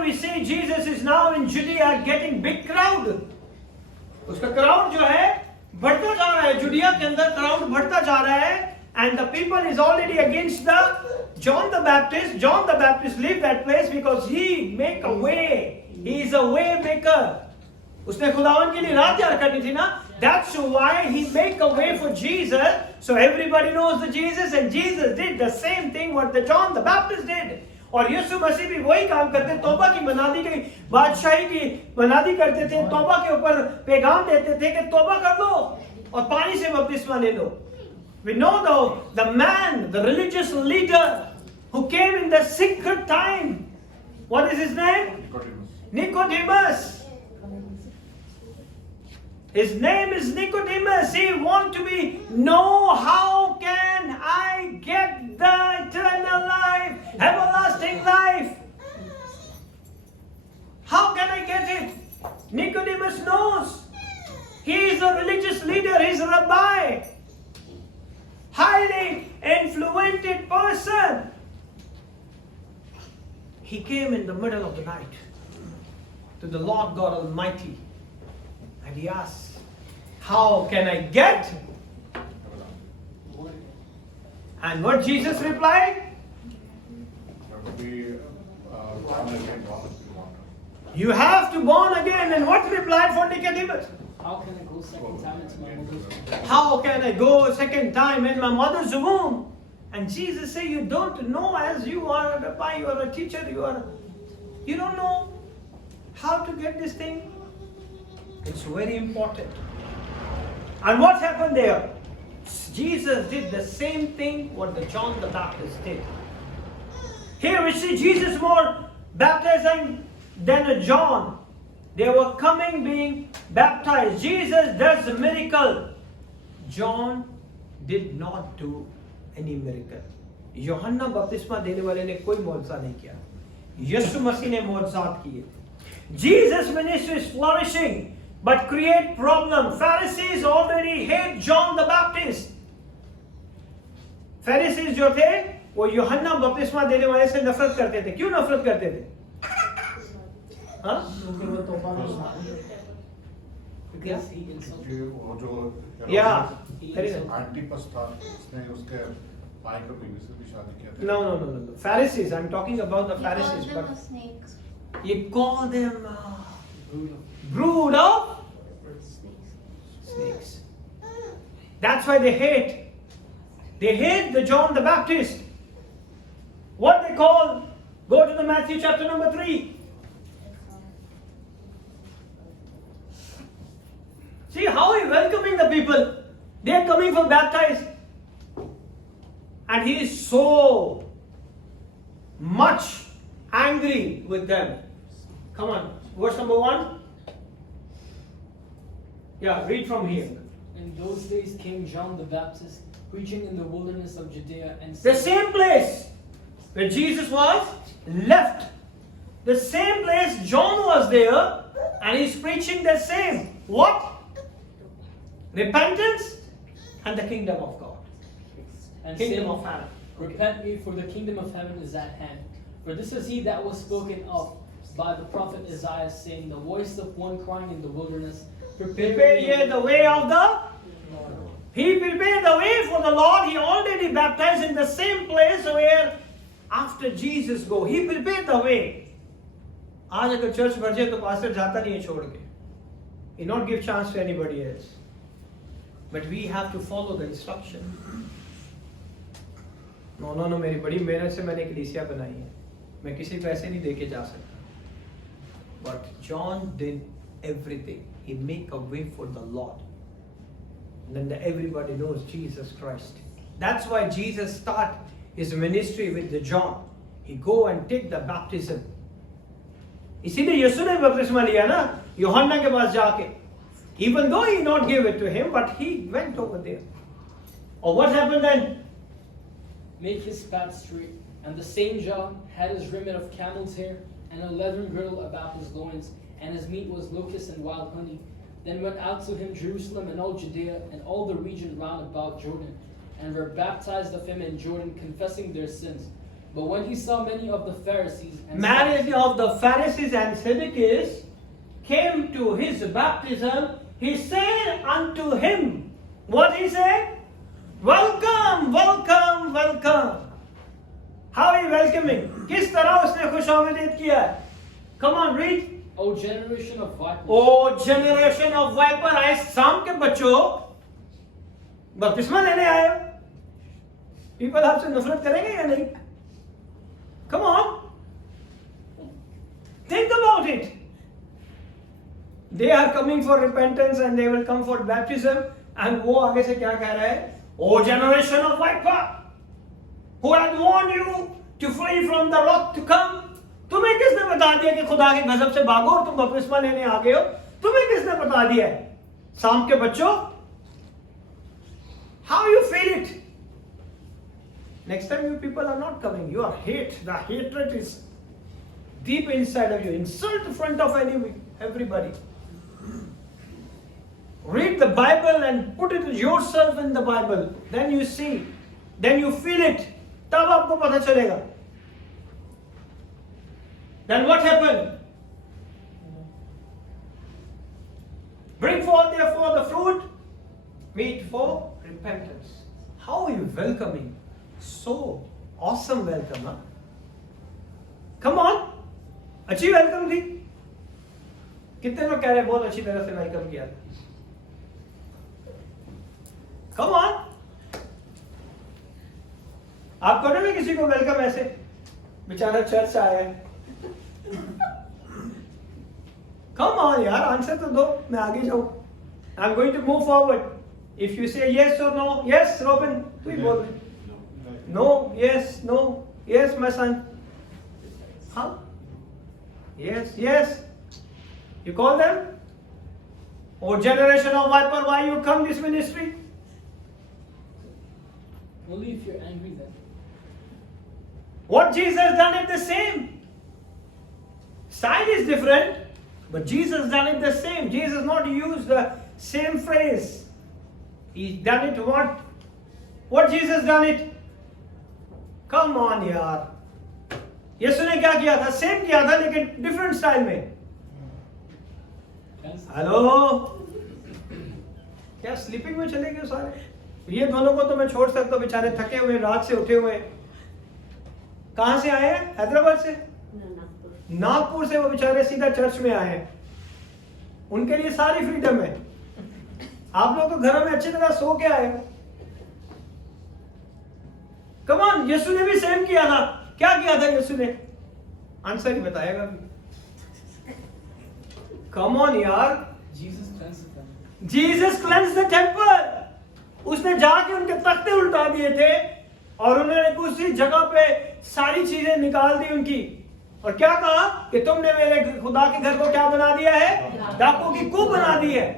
we see Jesus is now in Judea getting big crowd. उसका क्राउड जो है बढ़ता जा रहा है. जुडिया के अंदर क्राउड बढ़ता जा रहा है. And the people is already against the John the Baptist. John the Baptist leave that place because he make a way. He is a way maker. उसने खुदावन के लिए राह तैयार करनी थी ना. That's why he make a way for Jesus. So everybody knows the Jesus, and Jesus did the same thing what the John the Baptist did. और यीशु मसीह भी वही काम करते. तौबा की मनादी की, बादशाही की मनादी करते थे. तौबा के ऊपर पैगाम देते थे कि तौबा कर लो और पानी से बपतिस्मा ले लो. We know the man, the religious leader who came in the secret time. What is his name? Nicodemus. His name is Nicodemus. He want to know how can I get the eternal life, everlasting life. How can I get it? Nicodemus knows. He is a religious leader. He is a rabbi. Highly influential person. He came in the middle of the night to the Lord God Almighty. And he asked, how can I get? And what Jesus replied? You have to born again. And what replied for Nicodemus? How can I go second time into my mother's womb? How can I go second time in my mother's womb? And Jesus said, you don't know, as you are a rabbi, you are a teacher, you don't know how to get this thing. It's very important. And what happened there? Jesus did the same thing what the John the Baptist did. Here we see Jesus more baptizing than a John. They were coming being baptized. Jesus does a miracle. John did not do any miracle. यूहन्ना बपतिस्मा देने वाले ने कोई मौजज़ा नहीं किया. यीशु मसीह ने मौजज़ात किए. Jesus' ministry is flourishing, but create problem. Pharisees already hate John the Baptist. Pharisees जो थे वो यूहन्ना बपतिस्मा देने वाले से नफरत करते थे. क्यों नफरत करते थे? हाँ? Because he insulted. वो जो Yeah. एंटीपस था, उसने उसके भाई को बीवी से भी शादी किया था. No. Pharisees. I'm talking about the He calls Pharisees. them But a snakes. you call them Brood of brood of snakes. That's why they hate. They hate the John the Baptist. What they call? Go to the Matthew chapter number 3. See how he welcoming the people. They are coming for baptized. And he is so much angry with them. Come on, verse number 1. Yeah, read from here. In those days came John the Baptist, preaching in the wilderness of Judea and The saying, same place where Jesus was left. The same place John was there, and he's preaching the same. What? Repentance and the kingdom of God. and Kingdom saying, of heaven. Repent ye, for the kingdom of heaven is at hand. For this is he that was spoken of by the prophet Isaiah, saying, the voice of one crying in the wilderness, Prepare ye the way of the. He prepared the way for the Lord. He already baptized in the same place where after Jesus go. He prepared the way. आज अगर church भर जाए तो pastor जाता नहीं है छोड़ के. He not give chance to anybody else. But we have to follow the instruction. No, मेरी बड़ी मेहनत से मैंने कलीसिया बनाई है. मैं किसी पैसे नहीं देके जा सकता. But John did everything. He make a way for the Lord. And then everybody knows Jesus Christ. That's why Jesus start his ministry with the John. He go and take the baptism. इसीलिए यीशु ने बपतिस्मा लिया ना यूहन्ना के पास जाके. Even though he not gave it to him, but he went over there. Or what happened then? make his path straight. And the same John had his raiment of camel's hair, and a leathern girdle about his loins, and his meat was locusts and wild honey. Then went out to him Jerusalem and all Judea, and all the region round about Jordan, and were baptized of him in Jordan, confessing their sins. But when he saw many of the Pharisees and Many of the Pharisees and Sadducees came to his baptism, he said unto him, what he said? Welcome, welcome, welcome. How are you welcoming? किस तरह उसने खुशामदीद किया है? Come on, read. O generation of vipers, O generation of viper, आए शाम के बच्चों बपतिस्मा लेने आए हो? People आपसे नफरत करेंगे या नहीं? Come on. Think about it. They are coming for repentance and they will come for baptism. And वो आगे से क्या कह रहा है? O generation of viper, who had warned you to flee from the wrath to come. तुम्हें किसने बता दिया कि खुदा के गजब से भागो और तुम बपतिस्मा लेने आ गए हो? तुम्हें किसने बता दिया है? शाम के बच्चों, how you feel it? Next time you people are not coming. You are hate. The hatred is deep inside of you. Insult in front of everybody. Read the Bible and put it yourself in the Bible. Then you see. Then you feel it. तब आपको पता चलेगा. Then what happened? Bring forth therefore the fruit, meet for repentance. How are you welcoming? So awesome welcome, huh? Come on. अच्छी welcome थी. कितने लोग कह रहे हैं बहुत अच्छी तरह से welcome किया? Come on. आप करोगे किसी को वेलकम ऐसे? बेचारा चर्च आया है. Come on यार, आंसर तो दो, मैं आगे जाऊं. I'm going to move forward. If you say yes or no, yes, Robin, तू ही बोल. No, yes, no, yes, my son. Huh? Yes, yes. You call them? Oh, generation of viper, why you come this ministry? Only if you're angry then. What Jesus done it the same. Style is different, but Jesus done it the same. Jesus not used the same phrase. He done it what? What Jesus done it? Come on यार. यीशु ने क्या किया था? Same किया था लेकिन different style में. Hello, क्या स्लीपिंग में चले गए सारे? ये दोनों को तो मैं छोड़ सकता हूँ, बेचारे थके हुए, रात से उठे हुए. कहाँ से आए हैं? हैदराबाद से, नागपुर से वो बेचारे सीधा चर्च में आए हैं. उनके लिए सारी फ्रीडम है. आप लोग तो घरों में अच्छी तरह सो के आए. कम ऑन, यीशु ने भी सेम किया था. क्या किया था यीशु ने? आंसर ही बताएगा. कम ऑन यार. Jesus cleansed them. Jesus cleanse the temple. उसने जाके उनके तख्ते उल्टा दिए थे और उन्होंने उसी जगह पे सारी चीजें निकाल दी उनकी. और क्या कहा कि तुमने मेरे खुदा के घर को क्या बना दिया है? डाकुओं की कूप बना दी है.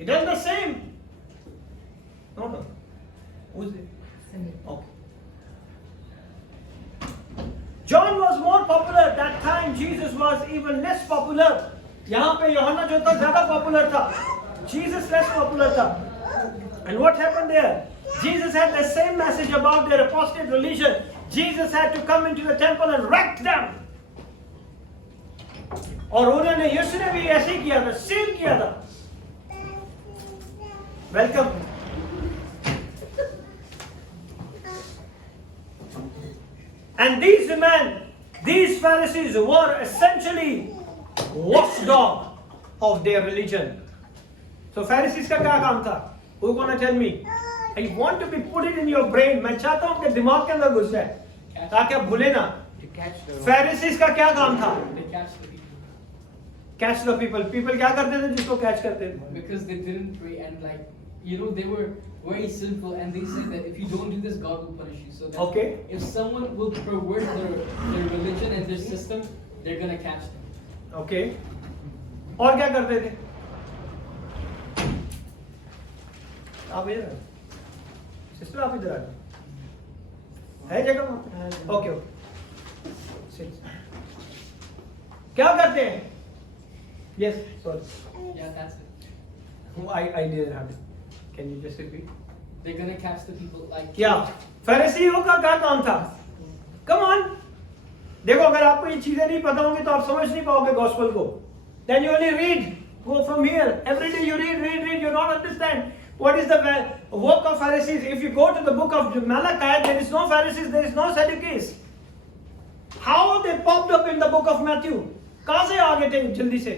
It is the same. No no, okay. John was more popular that time. Jesus was even less popular. यहाँ पे यूहन्ना जो था ज्यादा पॉपुलर था. Jesus less popular था. And what happened there? Jesus had the same message about their apostate religion. Jesus had to come into the temple and wreck them. और उन्होंने, यीशु ने भी ऐसे ही किया था, सेम किया था. Welcome. And these men, these Pharisees were essentially watchdog of their religion. So Pharisees का क्या काम था? Who gonna tell me? I want to be put it in your brain. मैं चाहता हूँ कि दिमाग के अंदर घुस जाए ताकि आप भूले ना. Pharisees का क्या काम था? They catch the people. Catch the people. People क्या करते थे जिसको catch करते थे? Because they didn't pray and they were very sinful and they said that if you don't do this, God will punish you. So that Okay. if someone will pervert their religion and their system, they're gonna catch them. Okay. और क्या करते थे? आप इधर, sister आप इधर आ जाओ. है जगह वहाँ? Okay okay. क्या करते हैं? Yes, sorry. Yeah, that's it. I didn't have it. Can you just repeat? They're gonna catch the people like. क्या फरीसियों का क्या काम था? Come on. देखो, अगर आपको ये चीजें नहीं पता होंगी तो आप समझ नहीं पाओगे गॉस्पेल को. Then you only read. Go from here. Every day you read. You don't understand what is the work of Pharisees. If you go to the book of Malachi, there is no Pharisees, there is no Sadducees. How they popped up in the book of Matthew? कहाँ से आ गए थे जल्दी से?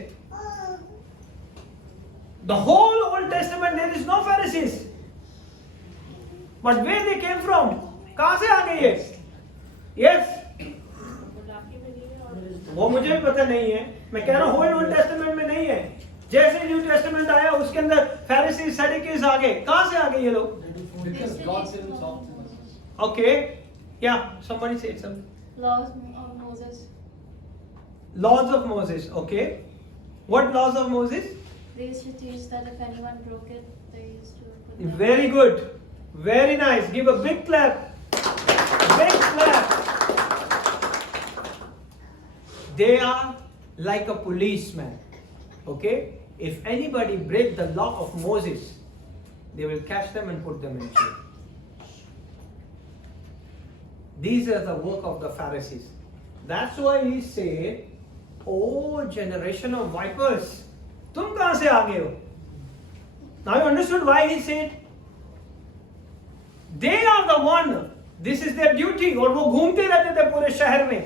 The whole Old Testament there is no Pharisees. But where they came from? कहाँ से आ गए ये? Yes. वो मुझे भी पता नहीं है. मैं कह रहा हूँ होल ओल्ड टेस्टामेंट में नहीं है. जैसे न्यू टेस्टामेंट आया उसके अंदर फैरिसीज सैडुकीज आ गए. कहाँ से आ गए ये लोग? Because God said to talk to us. Okay. Yeah, somebody said something. Laws of Moses. Laws of Moses. Okay. What laws of Moses? They used to teach that if anyone broke it, they used to put them. Very good. Very nice. Give a big clap. Big clap. They are like a policeman. Okay? If anybody break the law of Moses, they will catch them and put them in jail. These are the work of the Pharisees. That's why he said, "Oh generation of vipers, तुम कहाँ से आ गए हो?" Now you understood why he said. They are the one. This is their duty. और वो घूमते रहते थे पूरे शहर में.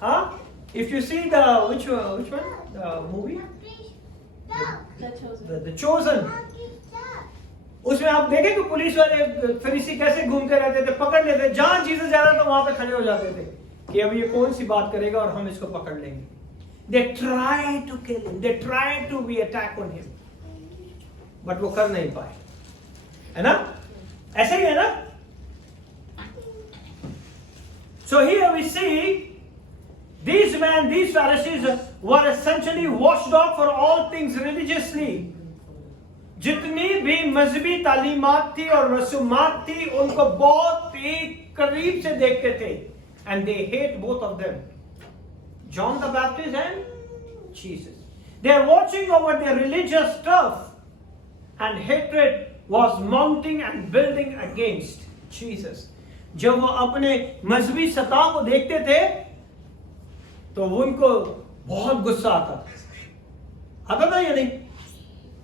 Huh? If you see the which one? The movie? The chosen. The Chosen. उसमें आप देखें कि पुलिस वाले फरीसी कैसे घूमते रहते थे, पकड़ लेते. जहां जीसस जा रहा था वहां पे खड़े हो जाते थे कि अब ये कौन सी बात करेगा और हम इसको पकड़ लेंगे. They try to kill him. They try to be attack on him. But वो कर नहीं पाए. है ना? ऐसे ही है ना? So here we see these men, these Pharisees were essentially watchdog for all things religiously. जितनी भी मजहबी तालीमात थी और रसूमात थी उनको बहुत ही करीब से देखते थे, and they hate both of them, John the Baptist and Jesus. They are watching over their religious stuff, and hatred was mounting and building against Jesus. जब वो अपने मजहबी सत्ता को देखते थे तो उनको बहुत गुस्सा आता था या नहीं?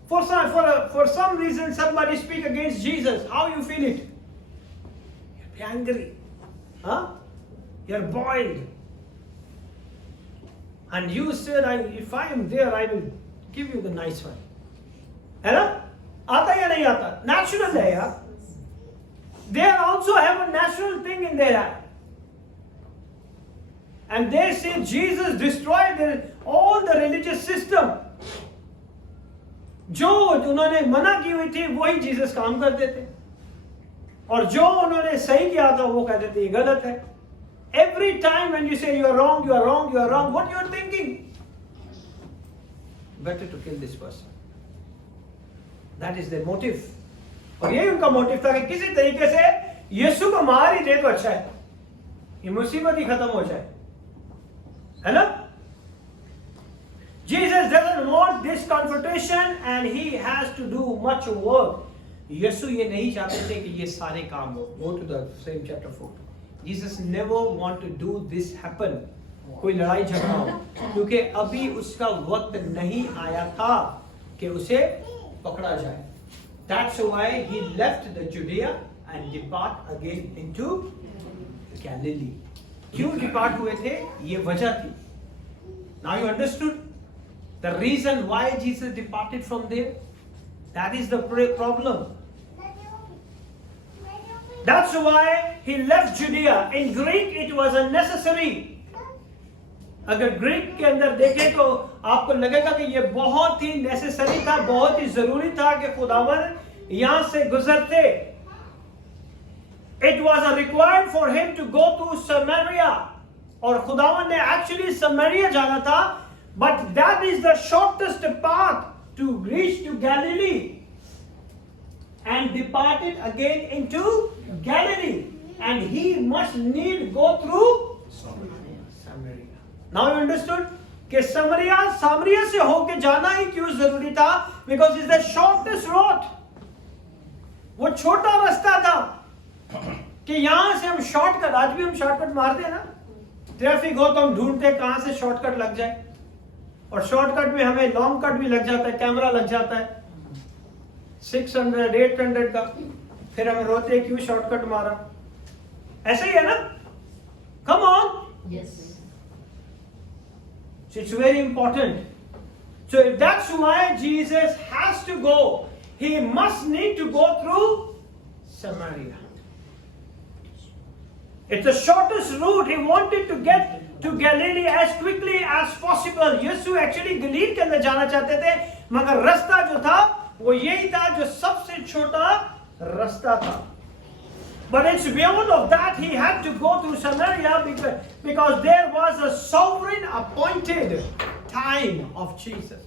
For some reason somebody speak against Jesus, how you feel it? You're angry, huh? You're boiled, and you said, if I am there, I will give you the nice one. है ना? आता या नहीं आता? Natural है यार. They also have a natural thing in their life. And they say Jesus destroyed all the religious system. जो उन्होंने मना की हुई थी वही जीसस काम करते थे, और जो उन्होंने सही किया था वो कहते थे ये गलत है. Every time when you say you are wrong, you are wrong, you are wrong, what you are thinking? Better to kill this person. That is their motive. और यही उनका मोटिव था कि किसी तरीके से यीशु को मार ही दे तो अच्छा है, ये मुसीबत ही खत्म हो जाए, है ना? Jesus doesn't want this confrontation and he has to do much work. यीशु ये नहीं चाहते थे कि ये सारे काम हो. Go to the same chapter 4. Jesus never want to do this happen. कोई लड़ाई झगड़ा हो, क्योंकि अभी उसका वक्त नहीं आया था कि उसे पकड़ा जाए. That's why he left the Judea and depart again into Galilee. क्यों डिपार्ट हुए थे? ये वजह थी. Now you understood the reason why Jesus departed from there? That is the problem. That's why he left Judea. In Greek it was unnecessary. अगर Greek के अंदर देखें तो आपको लगेगा कि ये बहुत ही नेसेसरी था, बहुत ही जरूरी था कि खुदावन यहां से गुजरते. It was required for him to go to Samaria, और खुदावन ने एक्चुअली समारिया जाना था, but that is the shortest path to reach to Galilee, and departed again into Galilee, and he must need go through Samaria. Now you understood कि सामरिया से होके जाना ही क्यों जरूरी था? Because it's the shortest road. वो छोटा रास्ता था कि यहां से हम शॉर्टकट, आज भी हम शॉर्टकट मारते हैं ना, ट्रैफिक हो तो हम ढूंढते हैं कहां से शॉर्टकट लग जाए, और शॉर्टकट में हमें लॉन्ग कट भी लग जाता है, कैमरा लग जाता है 600 800 का, फिर हम रोते हैं क्यों शॉर्टकट मारा. ऐसे ही है ना? Come on. Yes. So it's very important. So if that's why Jesus has to go, he must need to go through Samaria. It's the shortest route. He wanted to get to Galilee as quickly as possible. Yeshu actually गलील के अंदर जाना चाहते थे, मगर रास्ता जो था वो यही था जो सबसे छोटा रास्ता था. But it's beyond of that. He had to go through Samaria because there was a sovereign appointed time of Jesus.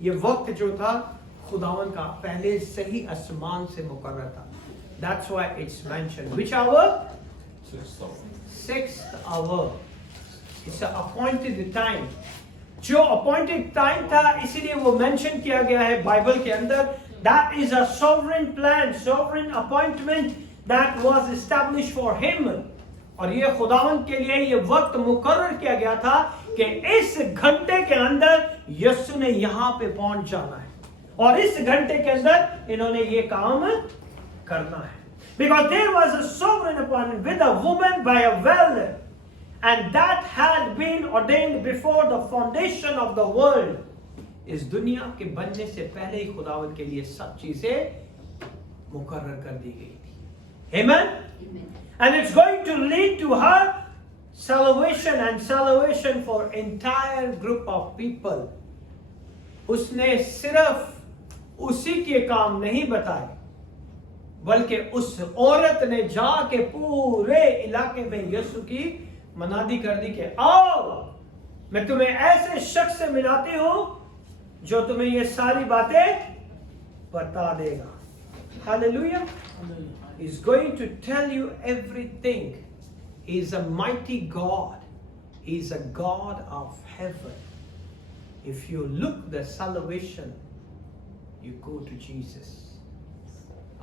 ये वक्त जो था खुदावन का पहले से ही आसमान से मुकर्रर था. That's why it's mentioned. Which hour? 6th hour. It's an appointed time. जो appointed time था इसीलिए वो mention किया गया है बाइबल के अंदर. That is a sovereign plan, sovereign appointment that was established for him. और ये खुदावन के लिए ये वक्त मुकर्रर किया गया था कि इस घंटे के अंदर यीशु ने यहाँ पे पहुंच जाना है, और इस घंटे के अंदर इन्होंने ये काम करना है. Because there was a sovereign appointment with a woman by a well, and that had been ordained before the foundation of the world. इस दुनिया के बनने से पहले ही खुदावन के लिए सब चीजें मुकर्रर कर दी गई थी. Amen? Amen. And it's going to lead to her salvation, and salvation for entire group of people. उसने सिर्फ उसी के काम नहीं बताए, बल्कि उस औरत ने जाके पूरे इलाके में यीशु की मनादी कर दी कि आओ मैं तुम्हें ऐसे शख्स से मिलाती हूं जो तुम्हें ये सारी बातें बता देगा. Hallelujah. He's going to tell you everything. He's a mighty God. He's a God of heaven. If you look the salvation, you go to Jesus.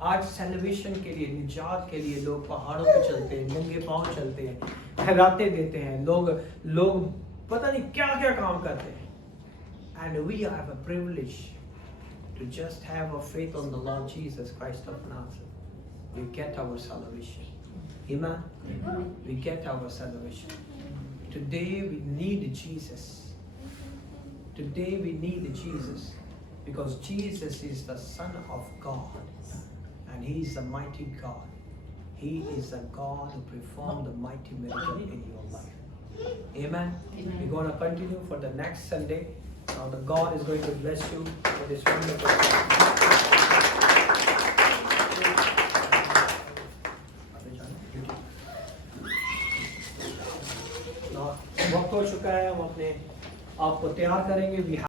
आज salvation के लिए, निजात के लिए लोग पहाड़ों पे चलते हैं, नंगे पांव चलते हैं, खैरातें देते हैं, लोग पता नहीं क्या क्या काम करते हैं. And we have a privilege to just have a faith on the Lord Jesus Christ of Nazareth. We get our salvation. Amen. We get our salvation. Today we need Jesus. Today we need Jesus because Jesus is the Son of God and He is a mighty God. He is a God who performed a mighty miracle in your life. Amen. We're going to continue for the next Sunday. Now the God is going to bless you for this wonderful वक्त हो चुका है. हम अपने आप को तैयार करेंगे.